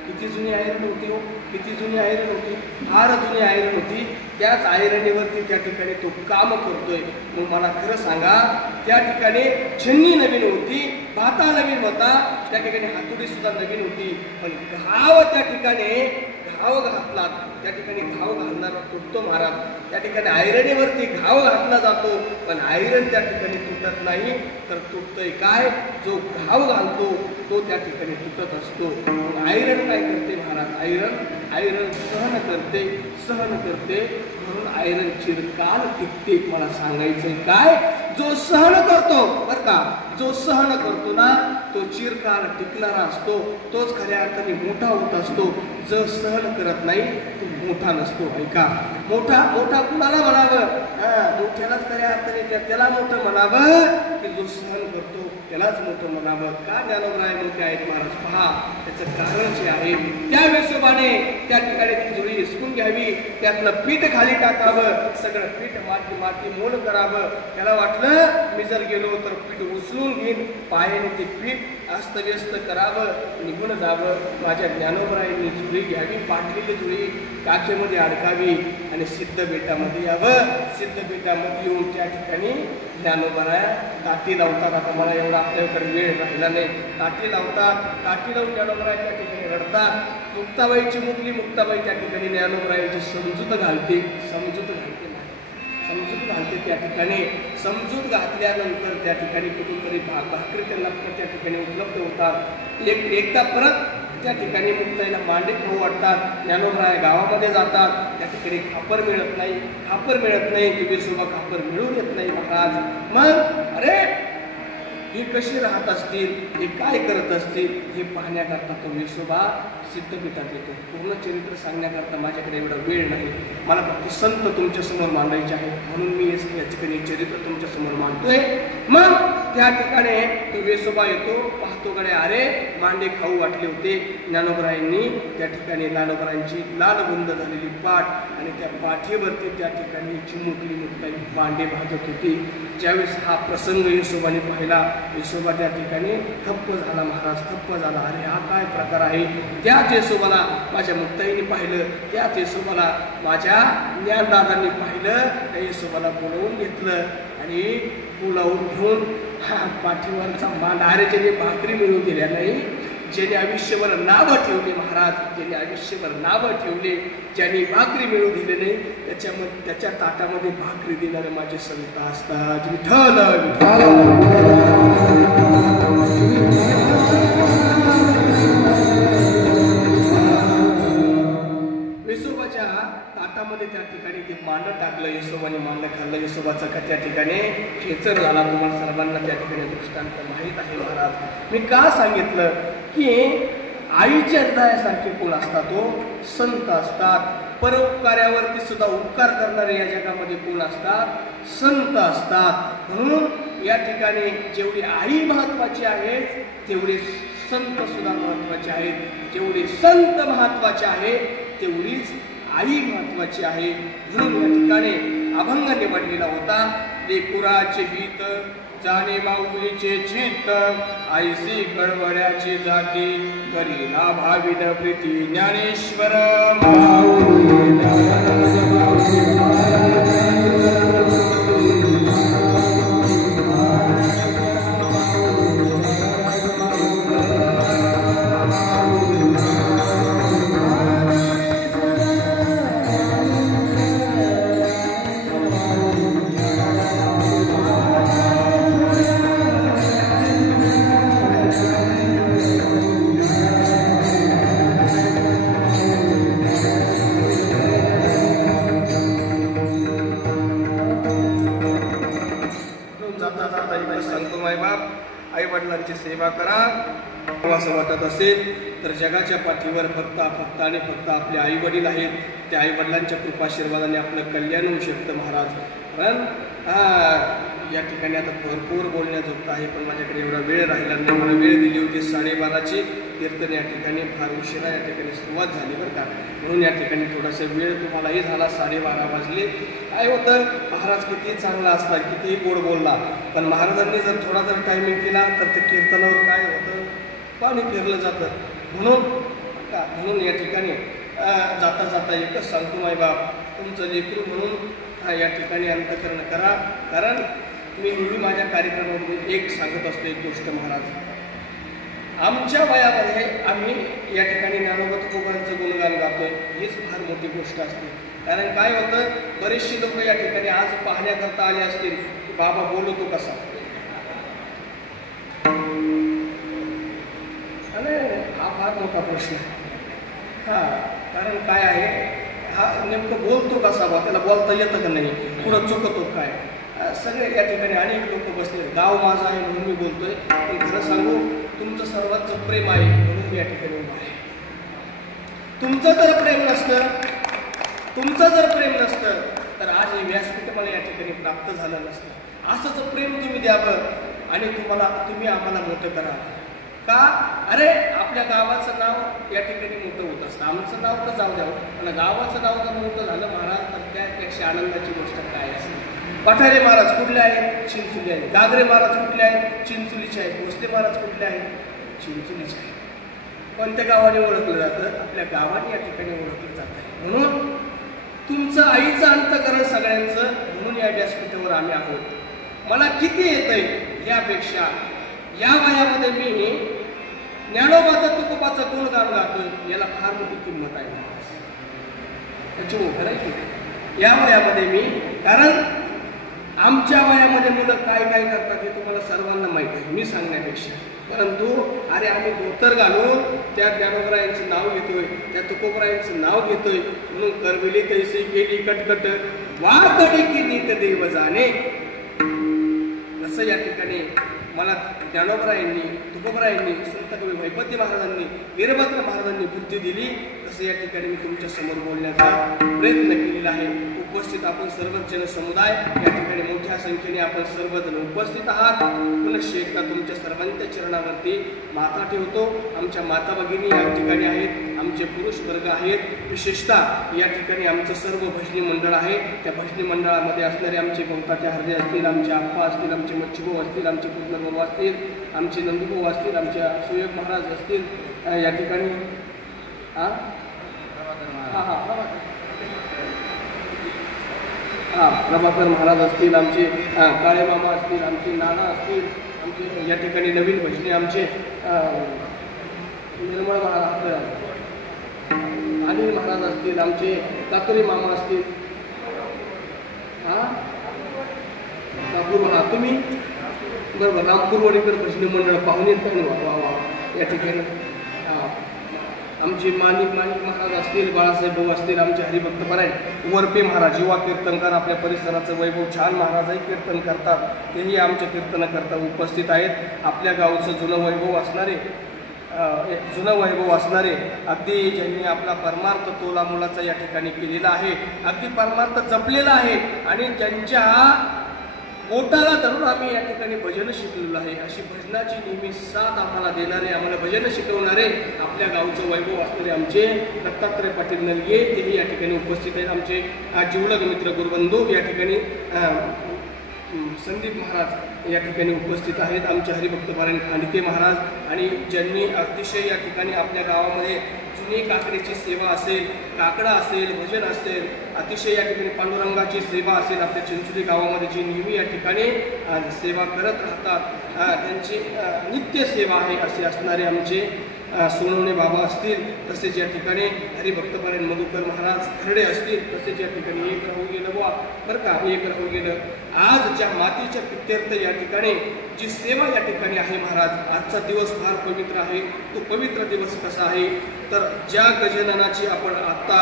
किती जुनी आयरन होती हो, किती जुनी आयरन होती, फार जुनी आयरन होती. त्याच आयरनीवरती त्या ठिकाणी तो काम करतोय. मग मला खरं सांगा, त्या ठिकाणी छन्नी नवीन होती, भाता नवीन होता, त्या ठिकाणी हातोडी सुद्धा नवीन होती, पण घाव त्या ठिकाणी घाव घातला, त्या ठिकाणी घाव घालणारा तुटतो महाराज. त्या ठिकाणी आयरनीवरती घाव घातला जातो पण आयरन त्या ठिकाणी तुटत नाही. तर तुटतोय काय, जो घाव घालतो तो त्या ठिकाणी तुटत असतो. आयरन काय करते महाराज, आयरन सहन करते म्हणून आयरन चिरकाल टिकते. मला सांगायचंय काय, जो सहन करतो बर का, जो सहन करतो ना तो चिरकाल टिकणारा असतो, तोच खऱ्या अर्थाने मोठा होत असतो. जो सहन करत नाही तो मोठा नसतो. ऐका, मोठा कुणाला म्हणावं, मोठ्यालाच खऱ्या अर्थाने त्याला मोठं म्हणावं की जो सहन करतो त्यालाच मोठं म्हणावं. का ज्ञानोबराय मोठे आहेत महाराज, पहा त्याचं कारण जे आहे, त्या हिशोबाने त्या ठिकाणी ती जुळी हिसकून घ्यावी, त्यातलं पीठ खाली टाकावं, सगळं पीठ माती मोल करावं. त्याला वाटलं मी जर गेलो तर पीठ उचलून घेईन, पायाने ते पीठ अस्तव्यस्त करावं, निघून जावं. माझ्या ज्ञानोबरायांनी जुळी घ्यावी, पाठलेली जुळी काखेमध्ये अडकावी आणि सिद्धबेटामध्ये यावं. सिद्धबेटामध्ये येऊन त्या ठिकाणी ज्ञानोबराया काठी लावतात. आता मला एवढा आपल्याकडे वेळ राहिला नाही. काठी लावतात, काठी लावून ज्ञानोबराय त्या ठिकाणी रडतात. मुक्ताबाईची मुकली, मुक्ताबाई त्या ठिकाणी ज्ञानोबरायांची समजूत घालते त्या ठिकाणी. समजूत घातल्यानंतर त्या ठिकाणी कुठूनतरी भाकरी त्यांना त्या ठिकाणी उपलब्ध होतात. एकदा परत त्या ठिकाणी मुक्ताईला मांडे खाऊ वाटतात. ज्ञानोबराय गावामध्ये जातात, त्या ठिकाणी खापर मिळत नाही. विसोबा खापर मिळून येत नाही महाराज. मग अरे हे कशी राहत असतील, हे काय करत असतील हे पाहण्याकरता तो विसोबा सिद्धपीठात येतो. पूर्ण चरित्र सांगण्याकरता माझ्याकडे एवढा वेळ नाही, मला फक्त संत तुमच्यासमोर मांडायचे आहे म्हणून मी याचकडे चरित्र तुमच्यासमोर मांडतोय. मग त्या ठिकाणी तो विसोबा येतो, पाहतो कडे अरे मांडे खाऊ वाटले होते. ज्ञानोबरायांनी त्या ठिकाणी ज्ञानोबरायांची लालबुंद झालेली पाठ आणि त्या पाठीवरती त्या ठिकाणी चिमुकली मुक्ताई मांडे भाजत होती. ज्यावेळेस हा प्रसंग विसोबाने पाहिला, विसोबा त्या ठिकाणी ठप्प झाला महाराज, ठप्प झाला. अरे हा काय प्रकार आहे. त्याच येसोबाला माझ्या मुक्ताईने पाहिलं, त्याच येसोबाला माझ्या ज्ञानदादांनी पाहिलं. त्या येसोबाला बोलवून घेतलं आणि बोलावून घेऊन हा पाठीवरचा मांडा, अरे ज्याने भाकरी मिळवून दिल्या नाही, ज्याने आयुष्यभर नावं ठेवले महाराज, ज्याने आयुष्यभर नावं ठेवले, ज्यांनी भाकरी मिळवून दिले नाही त्याच्या ताटामध्ये भाकरी देणारे माझे संत असतात. विठ्ठल विसोबाच्या ताटामध्ये त्या ठिकाणी ते मांड टाकलं, येसोबाने मांड खाल्लं. येसोबाचा का त्या ठिकाणी खेचर झाला. तुम्हाला सर्वांना त्या ठिकाणी दृष्टांत माहीत आहे महाराज. मी का सांगितलं की आईच्या हृदयासारखे कोण असतात, तो संत असतात. परोपकार्यावरती सुद्धा उपकार करणारे या जगामध्ये कोण असतात, संत असतात. म्हणून या ठिकाणी जेवढी आई महत्वाची आहे तेवढे संत सुद्धा महत्वाचे आहेत. जेवढे संत महत्वाचे आहेत तेवढीच आई महत्वाची आहे. म्हणून या ठिकाणी अभंग निवडलेला होता. लेकुराचे हित जाणे माऊलीचे चित्त, आईसी कळवळ्याची जाती करीला भाविन प्रीती. ज्ञानेश्वर जाता जाता एकच सांगतो मायबाप आई वडिलांची सेवा करा. असं वाटत असेल तर जगाच्या पाठीवर फक्त आणि फक्त आपले आई वडील आहेत. त्या आई वडिलांच्या कृपाशीर्वादाने आपलं कल्याण होऊ शकतं महाराज. कारण या ठिकाणी आता भरपूर बोलण्याजोगतं आहे, पण माझ्याकडे एवढा वेळ राहिला नाही. मला वेळ दिली होती 12:30ची. कीर्तन या ठिकाणी फार उशिरा या ठिकाणी सुरुवात झाली बरं का, म्हणून या ठिकाणी थोडासा वेळ तुम्हालाही झाला. 12:30 वाजले. काय होतं, महाराज कितीही चांगला असला, कितीही गोड बोलला, पण महाराजांनी जर थोडा जर टायमिंग केला तर ते कीर्तनावर काय होतं, पाणी फिरलं जातं. म्हणून या ठिकाणी जाता जाता एकच सांगतो मायबाप, तुमचं लेकरू म्हणून या ठिकाणी अंतःकरण करा. कारण मी नेहमी माझ्या कार्यक्रमामध्ये एक सांगत असतो एक गोष्ट महाराज. आमच्या वयामध्ये आम्ही या ठिकाणी ज्ञानोबा तुकोबांचं गुणगान गातोय, हीच फार मोठी गोष्ट असते. कारण काय होतं, बरेचशी लोक या ठिकाणी आज पाहण्याकरता आले असतील की बाबा बोलतो कसा. आणि हा फार मोठा प्रश्न. कारण काय आहे, हा नेमकं बोलतो कसा बा, त्याला बोलता येतं का नाही, पुढं चुकतो काय, सगळे या ठिकाणी अनेक लोक बसले. गाव माझं आहे म्हणून मी बोलतोय, पण खरं सांगू तुमचं सर्वांचं प्रेम आहे म्हणून मी या ठिकाणी उभा आहे. तुमचं जर प्रेम नसतं तर आज हे व्यासपीठ मला या ठिकाणी प्राप्त झालं नसतं. असंच प्रेम तुम्ही द्यावं आणि तुम्ही आम्हाला मोठं करा. का, अरे आपल्या गावाचं नाव या ठिकाणी मोठं होत असतं. आमचं नाव तर जाऊ द्यावं, पण गावाचं नाव जर मोठं झालं महाराज तर त्यापेक्षा आनंदाची गोष्ट काय असते. पठारे महाराज कुठले आहेत, चिंचोली आहेत. गागरे महाराज कुठले आहेत, चिंचोलीचे आहेत. भोसले महाराज कुठले आहेत, चिंचोलीचे आहेत. कोणत्या गावाने ओळखलं जातं, आपल्या गावाने या ठिकाणी ओळखलं जातं. म्हणून तुमचं आईचं अंतःकरण सगळ्यांचं, म्हणून या व्यासपीठावर आम्ही आहोत. मला किती येतंय यापेक्षा या वयामध्ये मी ज्ञानोबाचं तुकोबाचं गुणगान गातोय, याला फार मोठी किंमत आहे त्याची. करायची या वयामध्ये मी, कारण आमच्या वयामध्ये मुलं काय काय करतात हे तुम्हाला सर्वांना माहिती आहे मी सांगण्यापेक्षा. परंतु अरे आम्ही धोतर घालून त्या ज्ञानोबरायांचं नाव घेतोय, त्या तुकोबरायांचं नाव घेतोय, म्हणून करविली तैसे गेली कटकट वाकडी की नीत देव जाणे. असं या ठिकाणी मला ज्ञानोबरायांनी, तुकोबरायांनी, संत कवी वैपत्य महाराजांनी, वीरभद्र महाराजांनी बुद्धी दिली. तसं या ठिकाणी मी तुमच्या समोर बोलण्याचा प्रयत्न केलेला आहे. उपस्थित आपण सर्वच जनसमुदाय या ठिकाणी मोठ्या संख्येने आपण सर्वजण उपस्थित आहात. पुनश्च एकदा तुमच्या सर्वांच्या चरणावरती माथा ठेवतो. आमच्या माता भगिनी या ठिकाणी आहेत, आमचे पुरुष वर्ग आहेत. विशेषतः या ठिकाणी आमचं सर्व भजनी मंडळ आहे. त्या भजनी मंडळामध्ये असणारे आमचे गवताचे हरदे असतील, आमचे आप्पा असतील, आमचे मच्छीभाऊ असतील, आमचे पूर्णभाऊ असतील, आमचे नंदूभाऊ असतील, आमच्या सुयोग महाराज असतील या ठिकाणी. प्रभाकर महाराज असतील, आमचे काळे मामा असतील, आमचे नाना असतील, आमचे या ठिकाणी नवीन भजनी आमचे निर्मळ महाराज, अनिल महाराज असतील, आमचे कातोरी मामा असतील. तुम्ही बरोबर रामपूरवाडीकर भजनी मंडळ पाहुणे या ठिकाणी. आमचे माणिक महाराज असतील, बाळासाहेब भाऊ असतील, आमचे हरिभक्तपरायण वरपे महाराज युवा कीर्तनकार, आपल्या परिसराचं वैभव छान महाराजही कीर्तन करतात, तेही आमच्या कीर्तनाकरता उपस्थित आहेत. आपल्या गावचं जुनं वैभव असणारे अगदी ज्यांनी आपला परमार्थ तोला मुलाचा या ठिकाणी केलेला आहे, अगदी परमार्थ जपलेला आहे आणि ज्यांच्या बोटाला धरून आम्ही या ठिकाणी भजन शिकलेलो आहे. अशी भजनाची नेहमी साथ आम्हाला देणारे, आम्हाला भजन शिकवणारे आपल्या गावचं वैभव असणारे आमचे दत्तात्रय पाटील नलगे तेही या ठिकाणी उपस्थित आहेत. आमचे जिवलग मित्र गुरुबंधू या ठिकाणी संदीप महाराज या ठिकाणी उपस्थित आहेत. आमचे हरिभक्तपरायण खांडके महाराज, आणि ज्यांनी अतिशय या ठिकाणी आपल्या गावामध्ये जुनी काकडीची सेवा असेल, काकडा असेल, भजन असेल, अतिशय या ठिकाणी पांडुरंगाची सेवा असेल, आपल्या चिंचोली गावामध्ये जी नेहमी या ठिकाणी सेवा करत राहतात, त्यांची नित्य सेवा आहे असे असणारे आमचे सोनवणे बाबा असतील, तसेच या ठिकाणी हरिभक्तपरायण मधुकर महाराज खर्डे असतील, तसेच या ठिकाणी एक राहून गेलं बुवा बरं का, एक राहून गेलं. आज ज्या मातीच्या पित्यर्थ या ठिकाणी जी सेवा या ठिकाणी आहे महाराज, आजचा दिवस फार पवित्र आहे. तो पवित्र दिवस कसा आहे तर ज्या गजाननाची आपण आता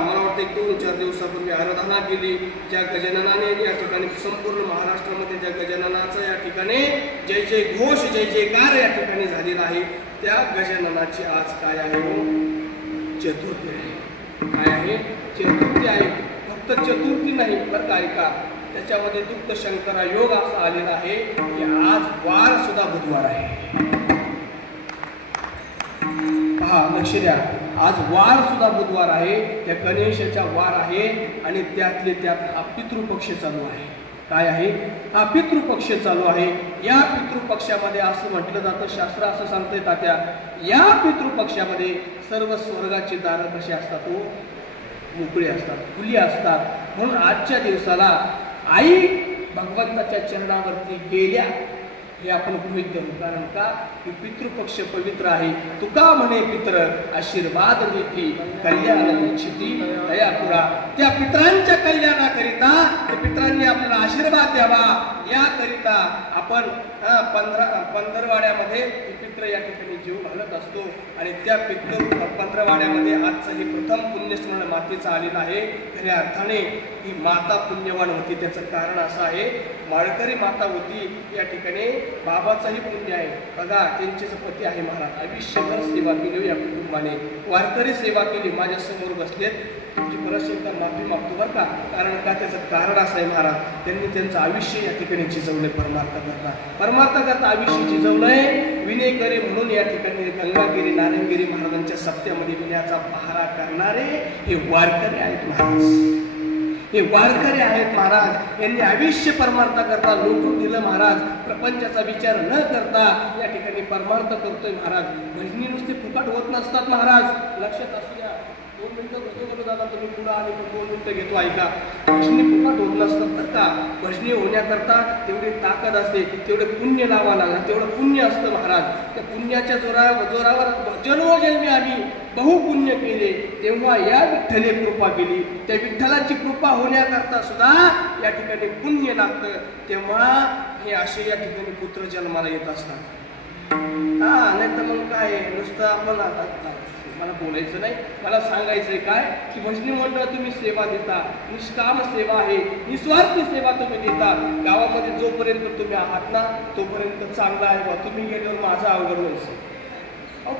मला वाटतं 1-2-4 दिवसापूर्वी आराधना केली, ज्या गजाननाने या ठिकाणी संपूर्ण महाराष्ट्रामध्ये ज्या गजानना ठिकाणी जय जय घोष जय जयकार या ठिकाणी झालेला आहे. त्या गजाननाची आज काय आहे? चतुर्थी आहे. काय आहे? चतुर्थी आहे. फक्त चतुर्थी नाही बरं का, ऐका, त्याच्यामध्ये दुःख शंकरा योग असा आलेला आहे की आज वार सुद्धा बुधवार आहे. पहा, लक्ष द्या, आज वार सुद्धा बुधवार आहे. त्या गणेशाचा वार आहे आणि त्यातले त्यात हा पितृपक्ष चालू आहे. काय आहे? हा पितृपक्ष चालू आहे. या पितृपक्षामध्ये असं म्हटलं जातं, शास्त्र असं सांगतंय तात्या, या पितृपक्षामध्ये सर्व स्वर्गाची दारं कशी असतात? मोकळी असतात, खुली असतात. म्हणून आजच्या दिवसाला आई भगवंताच्या चरणावरती गेल्या हे आपण गृहीत धरू. कारण का? की पितृपक्ष पवित्र आहे. तुका म्हणे पित्र आशीर्वाद देती कल्याण इच्छिती दयापुरा. त्या पित्रांच्या कल्याणाकरिता, त्या पित्रांनी आपल्याला आशीर्वाद द्यावा याकरिता आपण पंधरवाड्यामध्ये पित्र या ठिकाणी जीव घालत असतो. आणि त्या पंधरवाड्यामध्ये आजचं हे प्रथम पुण्यस्मरण मातेचं आलेलं आहे. खऱ्या अर्थाने ही माता पुण्यवान होती. त्याचं कारण असं आहे, माळकरी माता होती या ठिकाणी. बाबाचंही पुण्य आहे बघा, त्यांचेच पती आहे महाराज, आयुष्यभर सेवा केली या कुटुंबाने, वारकरी सेवा केली. माझ्या समोर बसलेत, तुमची परत एकदा माफी मागतो बरं का. कारण का? त्याचं कारण असं आहे महाराज, त्यांनी त्यांचं आयुष्य या ठिकाणी झिजवलंय. परमार्थ करता आयुष्य झिजवलंय. विनय करे म्हणून या ठिकाणी गंगागिरी नारायणगिरी महाराजांच्या सप्त्यामध्ये विनयाचा पहारा करणारे हे वारकरी आहेत महाराज. हे वारकरी आहेत महाराज. यांनी आयुष्य परमार्थाकरता लोटून दिलं महाराज. प्रपंचाचा विचार न करता या ठिकाणी परमार्थ करतोय महाराज. भजनी नुसते फुकट होत नसतात महाराज, लक्षात असू द्या. 2 मिनिटं घेतो दादा, तुम्ही पुढं आणि 2 मिनिटं घेतो, ऐका. भजनी फुकट होत नसतात बरं का. भजनी होण्याकरता तेवढी ताकद असते, तेवढे पुण्य लावा लागणार, तेवढं पुण्य असतं महाराज. त्या पुण्याच्या जोरावर जन्मोजन्मी आम्ही बहुपुण्य केले, तेव्हा या विठ्ठले कृपा केली. त्या विठ्ठलाची कृपा होण्याकरता सुद्धा या ठिकाणी पुण्य लागतं. तेव्हा हे असे या ठिकाणी पुत्र जन्माला येत असतात. नाही तर मग काय नुसतं आपण आता मला बोलायचं नाही, मला सांगायचंय काय की भजनी मंडळ तुम्ही सेवा देता, निष्काम सेवा आहे, निस्वार्थी सेवा तुम्ही देता. गावामध्ये जोपर्यंत तुम्ही आहात ना तोपर्यंत चांगला आहे बा. तुम्ही गेल्यावर माझा अवघड व्हायचं.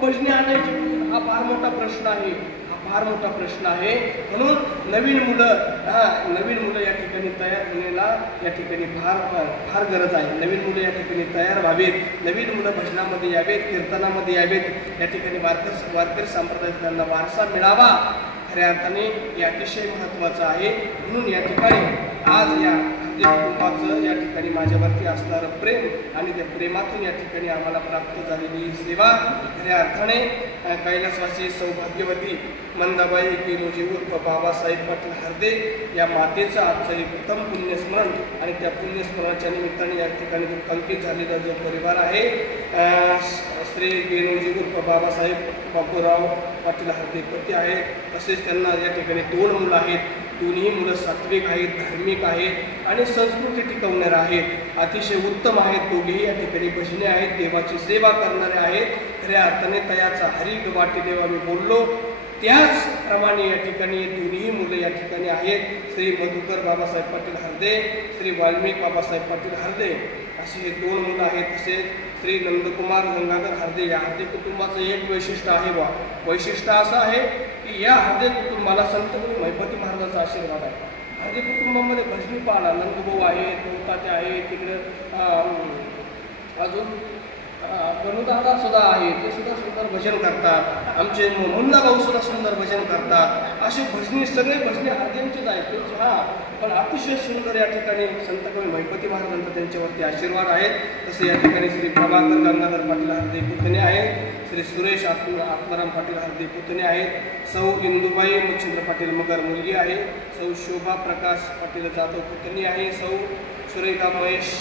भजनी आणायची हा फार मोठा प्रश्न आहे, हा फार मोठा प्रश्न आहे. म्हणून नवीन मुलं या ठिकाणी तयार होण्याला या ठिकाणी फार गरज आहे. नवीन मुलं या ठिकाणी तयार व्हावेत, नवीन मुलं भजनामध्ये यावेत, कीर्तनामध्ये यावेत. या ठिकाणी वारकरी संप्रदायात त्यांना वारसा मिळावा. खऱ्या अर्थाने हे अतिशय महत्त्वाचं आहे. म्हणून या ठिकाणी आज या कुटुंबाचं या ठिकाणी माझ्यावरती असणारं प्रेम आणि त्या प्रेमातून या ठिकाणी आम्हाला प्राप्त झालेली सेवा खऱ्या अर्थाने कैलासवासी सौभाग्यवती मंदाबाई गेलोजी उर्फ बाबासाहेब पाटील हरदे या मातेचं आजचं हे प्रथम पुण्यस्मरण. आणि त्या पुण्यस्मरणाच्या निमित्ताने या ठिकाणी जो कंकित झालेला जो परिवार आहे, श्री गेलोजी उर्फ बाबासाहेब बापूराव पाटील हरदे पती आहेत. तसेच त्यांना या ठिकाणी 2 मुलं आहेत. दोन्ही मुलं सात्विक आहेत, धार्मिक आहेत आणि संस्कृती टिकवणारे आहेत. अतिशय उत्तम आहेत. दोघेही या ठिकाणी भजने आहेत, देवाची सेवा करणारे आहेत. खऱ्या अर्थाने तयाचा हरी वाटे देव आम्ही बोललो त्याचप्रमाणे या ठिकाणी दोन्ही मुलं या ठिकाणी आहेत. श्री मधुकर बाबासाहेब पाटील हरदे, श्री वाल्मिक बाबासाहेब पाटील हरदे अशी हे 2 मुलं आहेत. तसेच श्री नंदकुमार गंगाधर हरदे. या हरदे कुटुंबाचं एक वैशिष्ट्य आहे बा. वैशिष्ट्य असं आहे की या हरदे कुटुंबाला संत गुरु महिपती महाराजांचा आशीर्वाद आहे. हरदे कुटुंबामध्ये भजनी पाळा नंदभाऊ आहेत, गौताते आहेत, तिकडे अजून गणुदादा सुद्धा आहे, ते सुद्धा सुंदर भजन करतात. आमचे मुन्ना भाऊ सुद्धा सुंदर भजन करतात. असे भजनी सगळे भजनी हरदेंचेच आहेत त्यांचे. पण अतिशय सुंदर या ठिकाणी संत कवी महिपती महाराजांचा त्यांच्यावरती आशीर्वाद आहेत. तसे या ठिकाणी श्री प्रभाकर गंगाधर पाटील हरदे पुतणे आहेत. श्री सुरेश आत्माराम पाटील हरदे पुतणे आहेत. सौ इंदुबाई मच्छिंद्र पाटील मगर मुलगी आहे. सौ शोभा प्रकाश पाटील जाधव पुतणी आहे. सौ सुरेखा महेश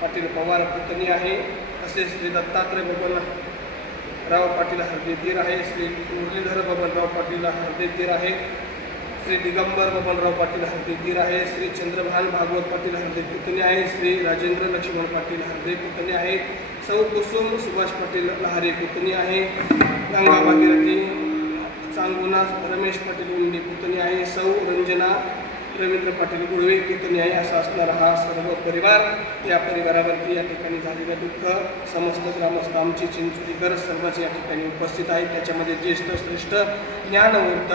पाटील पवार पुतणी आहे. तसेच श्री दत्तात्रय बबनराव पाटील हरदे दीर आहे. श्री मुरलीधर बबनराव पाटील हरदे दीर आहे. श्री दिगंबर बबनराव पाटील हरदे दीर आहे. श्री चंद्रभान भागवत पाटील हरदे पुतणे आहे. श्री राजेंद्र लक्ष्मण पाटील हरदे पुतणे आहेत. सौ कुसुम सुभाष पाटील लहारे पुतणी आहे. गंगा भागीरथी चांगुना रमेश पाटील उंडी पुतणी आहे. सौ रंजना रवींद्र पाटील गुळवे कीर्तन्याय असा असणारा हा सर्व परिवार, या परिवारावरती या ठिकाणी झालेलं दुःख समस्त ग्रामस्थ आमची चिंचोलीकर सर्वच या ठिकाणी उपस्थित आहेत. त्याच्यामध्ये ज्येष्ठ श्रेष्ठ ज्ञानवृत्त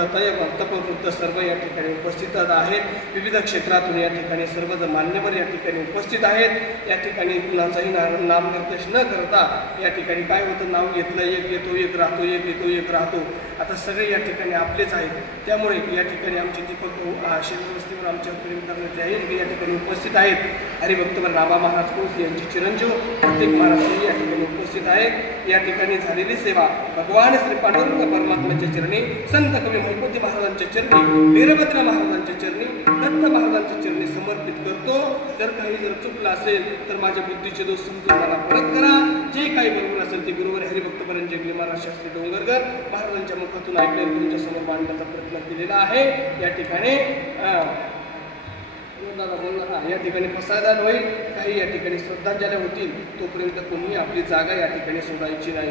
तपवृत्त सर्व या ठिकाणी उपस्थित आहेत. विविध क्षेत्रातून या ठिकाणी सर्वजण मान्यवर या ठिकाणी उपस्थित आहेत. या ठिकाणी कुणाचाही नामनिर्देश न करता या ठिकाणी काय होतं, नाव घेतलं एक येतो एक राहतो, एक येतो एक राहतो. आता सगळे या ठिकाणी आपलेच आहेत. त्यामुळे या ठिकाणी आमचे दीपक भाऊ शिववस्तीवर आमच्या प्रेम करण्याचे आहे या ठिकाणी उपस्थित आहेत. हरिभक्तवर राबा महाराज कोस यांची चिरंजीव प्रत्येक महाराज या ठिकाणी उपस्थित आहेत. या ठिकाणी झालेली सेवा भगवान श्री पांडुरंग परमात्म्याच्या चरणी, संत कवी महमूदी महाराजांच्या चरणी, वीरभद्र महाराजांच्या चरणी, दत्त महाराजांच्या चरणी समर्पित करतो. जर काही चुकलं असेल तर माझ्या बुद्धीचे दोष समजून मला परत करा. जे काही बरोबर असेल ते गुरुवर हरिभक्तपर्यंत जगले महाराज शास्त्री डोंगरकर महाराजांच्या मुखातून ऐकलेलं तुमच्या समोर मांडण्याचा प्रयत्न केलेला आहे. या ठिकाणी या ठिकाणी प्रसाददान होईल, काही या ठिकाणी श्रद्धांजली होतील. तोपर्यंत कोणी आपली जागा या ठिकाणी सोडायची नाही.